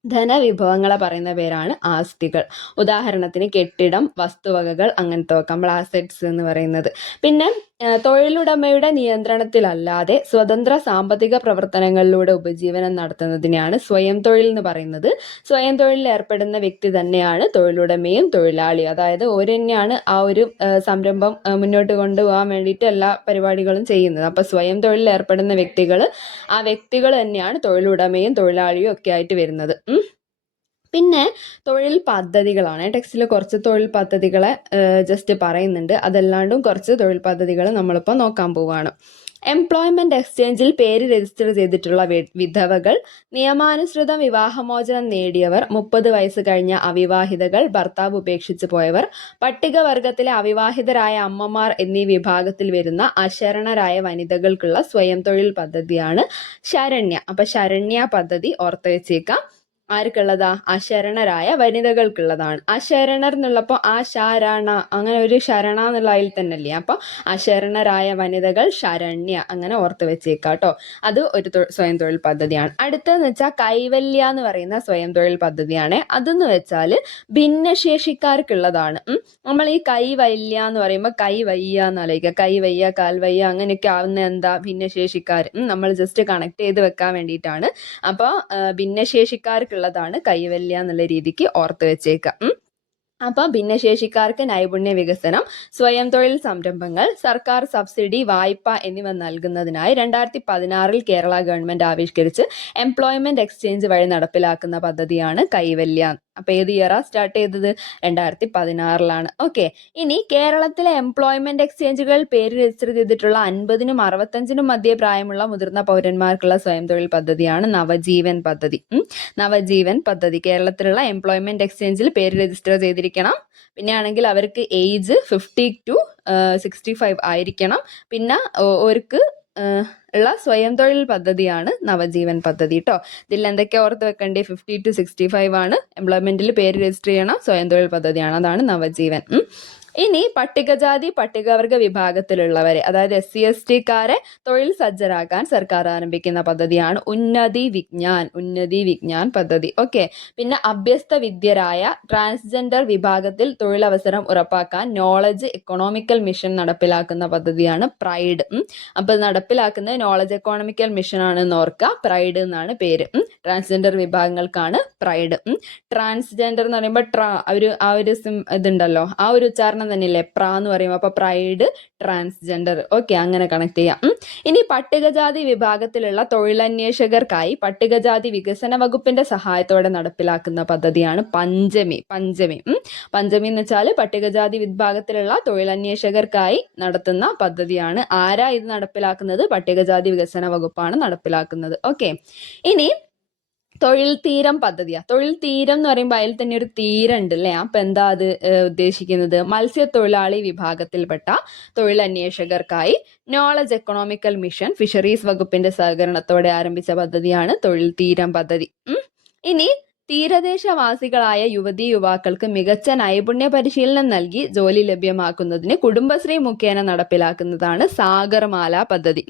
ധനവിഭവങ്ങളെ പറയുന്ന പേരാണ് ആസ്തികൾ. ഉദാഹരണത്തിന് കെട്ടിടം, വസ്തുവകകൾ, അങ്ങനത്തെ നമ്മൾ ആസെറ്റ്സ് എന്ന് പറയുന്നത്. പിന്നെ തൊഴിലുടമയുടെ നിയന്ത്രണത്തിലല്ലാതെ സ്വതന്ത്ര സാമ്പത്തിക പ്രവർത്തനങ്ങളിലൂടെ ഉപജീവനം നടത്തുന്നതിനെയാണ് സ്വയം തൊഴിൽ എന്ന് പറയുന്നത്. സ്വയം തൊഴിലിൽ ഏർപ്പെടുന്ന വ്യക്തി തന്നെയാണ് തൊഴിലുടമയും തൊഴിലാളിയും. അതായത് ഒരു തന്നെയാണ് ആ ഒരു സംരംഭം മുന്നോട്ട് കൊണ്ടുപോകാൻ വേണ്ടിയിട്ട് എല്ലാ പരിപാടികളും ചെയ്യുന്നത്. അപ്പോൾ സ്വയം തൊഴിലിൽ ഏർപ്പെടുന്ന വ്യക്തികൾ, ആ വ്യക്തികൾ തന്നെയാണ് തൊഴിലുടമയും തൊഴിലാളിയും ഒക്കെ ആയിട്ട് വരുന്നത്. പിന്നെ തൊഴിൽ പദ്ധതികളാണ്. ടെക്സ്റ്റിൽ കുറച്ച് തൊഴിൽ പദ്ധതികളെ ജസ്റ്റ് പറയുന്നുണ്ട്. അതല്ലാണ്ടും കുറച്ച് തൊഴിൽ പദ്ധതികൾ നമ്മളിപ്പോൾ നോക്കാൻ പോവുകയാണ്. എംപ്ലോയ്മെന്റ് എക്സ്ചേഞ്ചിൽ പേര് രജിസ്റ്റർ ചെയ്തിട്ടുള്ള വിധവകൾ, നിയമാനുസൃതം വിവാഹമോചനം നേടിയവർ, 30 വയസ്സ് കഴിഞ്ഞ അവിവാഹിതകൾ, ഭർത്താവ് ഉപേക്ഷിച്ച് പോയവർ, പട്ടികവർഗത്തിലെ അവിവാഹിതരായ അമ്മമാർ എന്നീ വിഭാഗത്തിൽ വരുന്ന അശരണരായ വനിതകൾക്കുള്ള സ്വയം തൊഴിൽ പദ്ധതിയാണ് ശരണ്യ. അപ്പൊ ശരണ്യ പദ്ധതി ഓർത്ത് വെച്ചേക്കാം. ആർക്കുള്ളതാ? അശരണരായ വനിതകൾക്കുള്ളതാണ്. അശരണർ എന്നുള്ളപ്പോൾ ആ ശരണ, അങ്ങനെ ഒരു ശരണ എന്നുള്ള അതിൽ തന്നെ അല്ലേ. അപ്പോൾ അശരണരായ വനിതകൾ ശരണ്യ, അങ്ങനെ ഓർത്ത് വെച്ചേക്കാട്ടോ. അത് ഒരു സ്വയം തൊഴിൽ പദ്ധതിയാണ്. അടുത്തതെന്ന് വെച്ചാൽ കൈവല്യ എന്ന് പറയുന്ന സ്വയം തൊഴിൽ പദ്ധതിയാണ്. അതെന്ന് വെച്ചാൽ ഭിന്നശേഷിക്കാർക്കുള്ളതാണ്. നമ്മൾ ഈ കൈവല്യ എന്ന് പറയുമ്പോൾ കൈവയ്യ എന്നാലോചിക്കുക. കൈവയ്യ, കാൽവയ്യ അങ്ങനെയൊക്കെ ആവുന്ന എന്താ? ഭിന്നശേഷിക്കാർ. നമ്മൾ ജസ്റ്റ് കണക്ട് ചെയ്ത് വെക്കാൻ വേണ്ടിയിട്ടാണ്. അപ്പോൾ ഭിന്നശേഷിക്കാർക്ക് ുള്ളതാണ് കൈവല്യ എന്നുള്ള രീതിക്ക് ഓർത്ത് വെച്ചേക്കാം. അപ്പോൾ ഭിന്നശേഷിക്കാർക്ക് നൈപുണ്യ വികസനം, സ്വയം തൊഴിൽ സംരംഭങ്ങൾ, സർക്കാർ സബ്സിഡി, വായ്പ എന്നിവ നൽകുന്നതിനായി 2016 കേരള ഗവൺമെന്റ് ആവിഷ്കരിച്ച് എംപ്ലോയ്മെന്റ് എക്സ്ചേഞ്ച് വഴി നടപ്പിലാക്കുന്ന പദ്ധതിയാണ് കൈവല്യ. അപ്പോൾ ഏത് ഇയറാ സ്റ്റാർട്ട് ചെയ്തത്? 2016. ഓക്കെ, ഇനി കേരളത്തിലെ എംപ്ലോയ്മെന്റ് എക്സ്ചേഞ്ചുകൾ പേര് രജിസ്റ്റർ ചെയ്തിട്ടുള്ള 50-നും 65-നും മധ്യേ പ്രായമുള്ള മുതിർന്ന പൗരന്മാർക്കുള്ള സ്വയം തൊഴിൽ പദ്ധതിയാണ് നവജീവൻ പദ്ധതി. നവജീവൻ പദ്ധതി കേരളത്തിലുള്ള എംപ്ലോയ്മെന്റ് എക്സ്ചേഞ്ചിൽ പേര് രജിസ്റ്റർ ചെയ്തിരിക്കണം. പിന്നെ ആണെങ്കിൽ അവർക്ക് ഏജ് 50 to 65 ആയിരിക്കണം. പിന്നെ അവർക്ക് ഉള്ള സ്വയം തൊഴിൽ പദ്ധതിയാണ് നവജീവൻ പദ്ധതി കേട്ടോ. ഇതിൽ എന്തൊക്കെ ഓർത്ത് വെക്കേണ്ടി? 50 to 65 ആണ്. എംപ്ലോയ്മെന്റിൽ പേര് രജിസ്റ്റർ ചെയ്യണം. സ്വയം തൊഴിൽ പദ്ധതിയാണ്. അതാണ് നവജീവൻ. ഇനി പട്ടികജാതി പട്ടികവർഗ വിഭാഗത്തിലുള്ളവരെ, അതായത് SC/ST-ക്കാരെ തൊഴിൽ സജ്ജരാക്കാൻ സർക്കാർ ആരംഭിക്കുന്ന പദ്ധതിയാണ് ഉന്നതി വിജ്ഞാൻ പദ്ധതി. ഓക്കെ. പിന്നെ അഭ്യസ്ത വിദ്യരായ ട്രാൻസ്ജെൻഡർ വിഭാഗത്തിൽ തൊഴിലവസരം ഉറപ്പാക്കാൻ നോളജ് എക്കണോമിക്കൽ മിഷൻ നടപ്പിലാക്കുന്ന പദ്ധതിയാണ് പ്രൈഡ്. അപ്പൊ നടപ്പിലാക്കുന്നത് നോളജ് എക്കണോമിക്കൽ മിഷൻ ആണെന്ന് ഓർക്കുക. പ്രൈഡ് എന്നാണ് പേര്. Transgender വിഭാഗങ്ങൾക്കാണ് pride. ട്രാൻസ്ജെൻഡർ എന്ന് പറയുമ്പോൾ ആ ഒരു ഇതുണ്ടല്ലോ, ആ ഒരു ഉച്ചാരണം തന്നെയല്ലേ എന്ന് പറയുമ്പോൾ. അപ്പൊ പ്രൈഡ്, ട്രാൻസ്ജെൻഡർ. ഓക്കെ, അങ്ങനെ കണക്ട് ചെയ്യാം. ഇനി പട്ടികജാതി വിഭാഗത്തിലുള്ള തൊഴിലന്വേഷകർക്കായി പട്ടികജാതി വികസന വകുപ്പിന്റെ സഹായത്തോടെ നടപ്പിലാക്കുന്ന പദ്ധതിയാണ് പഞ്ചമി. പഞ്ചമി എന്ന് വെച്ചാൽ പട്ടികജാതി വിഭാഗത്തിലുള്ള തൊഴിലന്വേഷകർക്കായി നടത്തുന്ന പദ്ധതിയാണ്. ആരാ ഇത് നടപ്പിലാക്കുന്നത്? പട്ടികജാതി വികസന വകുപ്പാണ് നടപ്പിലാക്കുന്നത്. ഓക്കെ. ഇനി തൊഴിൽ തീരം പദ്ധതിയാ. തൊഴിൽ തീരം എന്ന് പറയുമ്പോൾ അതിൽ തന്നെ ഒരു തീരം ഉണ്ട് അല്ലേ? അപ്പൊ എന്താ അത് ഉദ്ദേശിക്കുന്നത്? മത്സ്യത്തൊഴിലാളി വിഭാഗത്തിൽപ്പെട്ട തൊഴിലന്വേഷകർക്കായി നോളജ് എക്കണോമിക്കൽ മിഷൻ ഫിഷറീസ് വകുപ്പിന്റെ സഹകരണത്തോടെ ആരംഭിച്ച പദ്ധതിയാണ് തൊഴിൽ തീരം പദ്ധതി. ഇനി തീരദേശവാസികളായ യുവതീ യുവാക്കൾക്ക് മികച്ച നൈപുണ്യ പരിശീലനം നൽകി ജോലി ലഭ്യമാക്കുന്നതിന് കുടുംബശ്രീ മുഖേന നടപ്പിലാക്കുന്നതാണ് സാഗർമാല പദ്ധതി.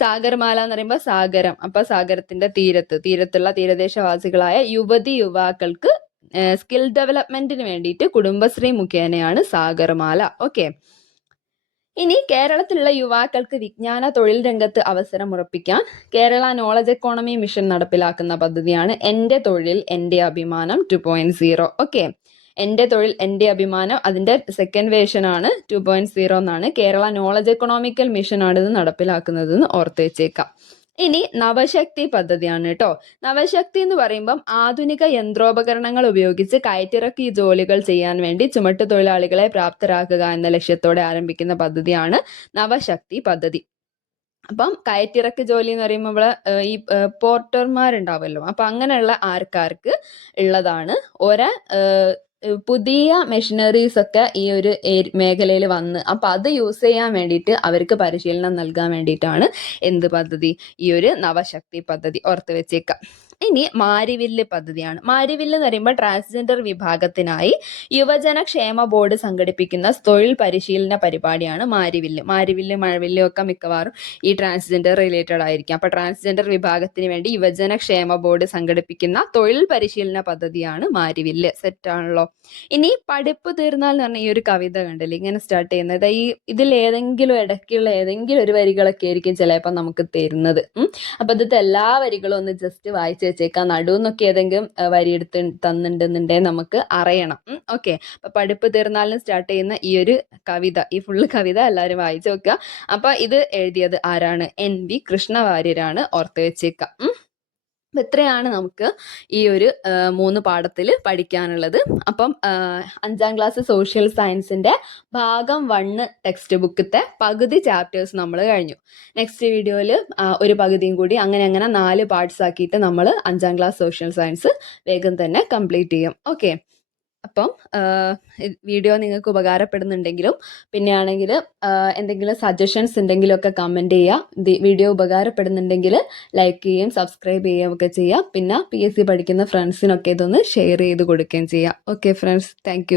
സാഗർമാല എന്ന് പറയുമ്പോൾ സാഗരം, അപ്പൊ സാഗരത്തിന്റെ തീരത്തുള്ള തീരദേശവാസികളായ യുവതീ യുവാക്കൾക്ക് സ്കിൽ ഡെവലപ്മെന്റിന് വേണ്ടിയിട്ട് കുടുംബശ്രീ മുഖേനയാണ് സാഗർമാല. ഓക്കെ. ഇനി കേരളത്തിലുള്ള യുവാക്കൾക്ക് വിജ്ഞാന തൊഴിൽ രംഗത്ത് അവസരം ഉറപ്പിക്കാൻ കേരള നോളജ് എക്കോണമി മിഷൻ നടപ്പിലാക്കുന്ന പദ്ധതിയാണ് എൻ്റെ തൊഴിൽ എൻ്റെ അഭിമാനം 2.0. ഓക്കെ. എൻ്റെ തൊഴിൽ എൻ്റെ അഭിമാനം, അതിൻ്റെ സെക്കൻഡ് വേർഷൻ ആണ് 2.0 എന്നാണ്. കേരള നോളജ് എക്കണോമിക്കൽ മിഷൻ ആണ് ഇത് നടപ്പിലാക്കുന്നതെന്ന് ഓർത്ത് വെച്ചേക്കാം. ഇനി നവശക്തി പദ്ധതിയാണ് കേട്ടോ. നവശക്തി എന്ന് പറയുമ്പം ആധുനിക യന്ത്രോപകരണങ്ങൾ ഉപയോഗിച്ച് കയറ്റിറക്കി ജോലികൾ ചെയ്യാൻ വേണ്ടി ചുമട്ടു തൊഴിലാളികളെ പ്രാപ്തരാക്കുക എന്ന ലക്ഷ്യത്തോടെ ആരംഭിക്കുന്ന പദ്ധതിയാണ് നവശക്തി പദ്ധതി. അപ്പം കയറ്റിറക്ക് ജോലി എന്ന് പറയുമ്പോൾ ഈ പോർട്ടർമാരുണ്ടാവുമല്ലോ, അപ്പൊ അങ്ങനെയുള്ള ആൾക്കാർക്ക് ഉള്ളതാണ്. പുതിയ മെഷീനറീസ് ഒക്കെ ഈ ഒരു മേഖലയിൽ വന്ന് അപ്പൊ അത് യൂസ് ചെയ്യാൻ വേണ്ടിയിട്ട് അവർക്ക് പരിശീലനം നൽകാൻ വേണ്ടിയിട്ടാണ് എന്ത് പദ്ധതി? ഈ ഒരു നവശക്തി പദ്ധതി. ഓർത്ത് വെച്ചേക്കാം. ഇനി മാരിവില്ല് പദ്ധതിയാണ്. മാരിവില്ല് എന്ന് പറയുമ്പോൾ ട്രാൻസ്ജെൻഡർ വിഭാഗത്തിനായി യുവജന ക്ഷേമ ബോർഡ് സംഘടിപ്പിക്കുന്ന തൊഴിൽ പരിശീലന പരിപാടിയാണ് മാരിവില്ല്. മഴവില്ലും ഒക്കെ മിക്കവാറും ഈ ട്രാൻസ്ജെൻഡർ റിലേറ്റഡ് ആയിരിക്കും. അപ്പൊ ട്രാൻസ്ജെൻഡർ വിഭാഗത്തിന് വേണ്ടി യുവജന ക്ഷേമ ബോർഡ് സംഘടിപ്പിക്കുന്ന തൊഴിൽ പരിശീലന പദ്ധതിയാണ് മാരിവില്ല്. സെറ്റ് ആണല്ലോ. ഇനി പഠിപ്പ് തീർന്നാൽ എന്ന് പറഞ്ഞ ഈ ഒരു കവിത കണ്ടില്ലേ, ഇങ്ങനെ സ്റ്റാർട്ട് ചെയ്യുന്നത്. ഇതിൽ ഏതെങ്കിലും ഇടയ്ക്കുള്ള ഏതെങ്കിലും ഒരു വരികളൊക്കെ ആയിരിക്കും ചിലപ്പോൾ നമുക്ക് തരുന്നത്. അപ്പൊ ഇതിന്റെ എല്ലാ വരികളും ഒന്ന് ജസ്റ്റ് വായിച്ച് വെച്ചേക്കാം. നടുന്നൊക്കെ ഏതെങ്കിലും വരി എടുത്ത് തന്നിട്ടുണ്ടെന്നുണ്ടെങ്കിൽ നമുക്ക് അറിയണം. ഓക്കെ. അപ്പൊ പഠിപ്പ് തീർന്നാലും സ്റ്റാർട്ട് ചെയ്യുന്ന ഈ ഒരു കവിത, ഈ ഫുള്ള് കവിത എല്ലാവരും വായിച്ചു വെക്കുക. അപ്പൊ ഇത് എഴുതിയത് ആരാണ്? NV കൃഷ്ണവാര്യരാണ്. ഓർത്ത് വെച്ചേക്കാം. ഇത്രയാണ് നമുക്ക് ഈ ഒരു 3 പാഠത്തിൽ പഠിക്കാനുള്ളത്. അപ്പം 5ാം ക്ലാസ് സോഷ്യൽ സയൻസിന്റെ ഭാഗം 1 ടെക്സ്റ്റ് ബുക്കത്തെ പകുതി ചാപ്റ്റേഴ്സ് നമ്മൾ കഴിഞ്ഞു. നെക്സ്റ്റ് വീഡിയോയിൽ ഒരു പകുതിയും കൂടി അങ്ങനെ 4 പാർട്സ് ആക്കിയിട്ട് നമ്മൾ 5ാം ക്ലാസ് സോഷ്യൽ സയൻസ് വേഗം തന്നെ കംപ്ലീറ്റ് ചെയ്യും. ഓക്കെ. അപ്പം വീഡിയോ നിങ്ങൾക്ക് ഉപകാരപ്പെടുന്നുണ്ടെങ്കിലും പിന്നെ ആണെങ്കിൽ എന്തെങ്കിലും സജഷൻസ് ഉണ്ടെങ്കിലും ഒക്കെ കമൻറ്റ് ചെയ്യുക. വീഡിയോ ഉപകാരപ്പെടുന്നുണ്ടെങ്കിൽ ലൈക്ക് ചെയ്യുകയും സബ്സ്ക്രൈബ് ചെയ്യുകയും ഒക്കെ ചെയ്യുക. പിന്നെ PSC പഠിക്കുന്ന ഫ്രണ്ട്സിനൊക്കെ ഇതൊന്ന് ഷെയർ ചെയ്ത് കൊടുക്കുകയും ചെയ്യുക. Okay friends, thank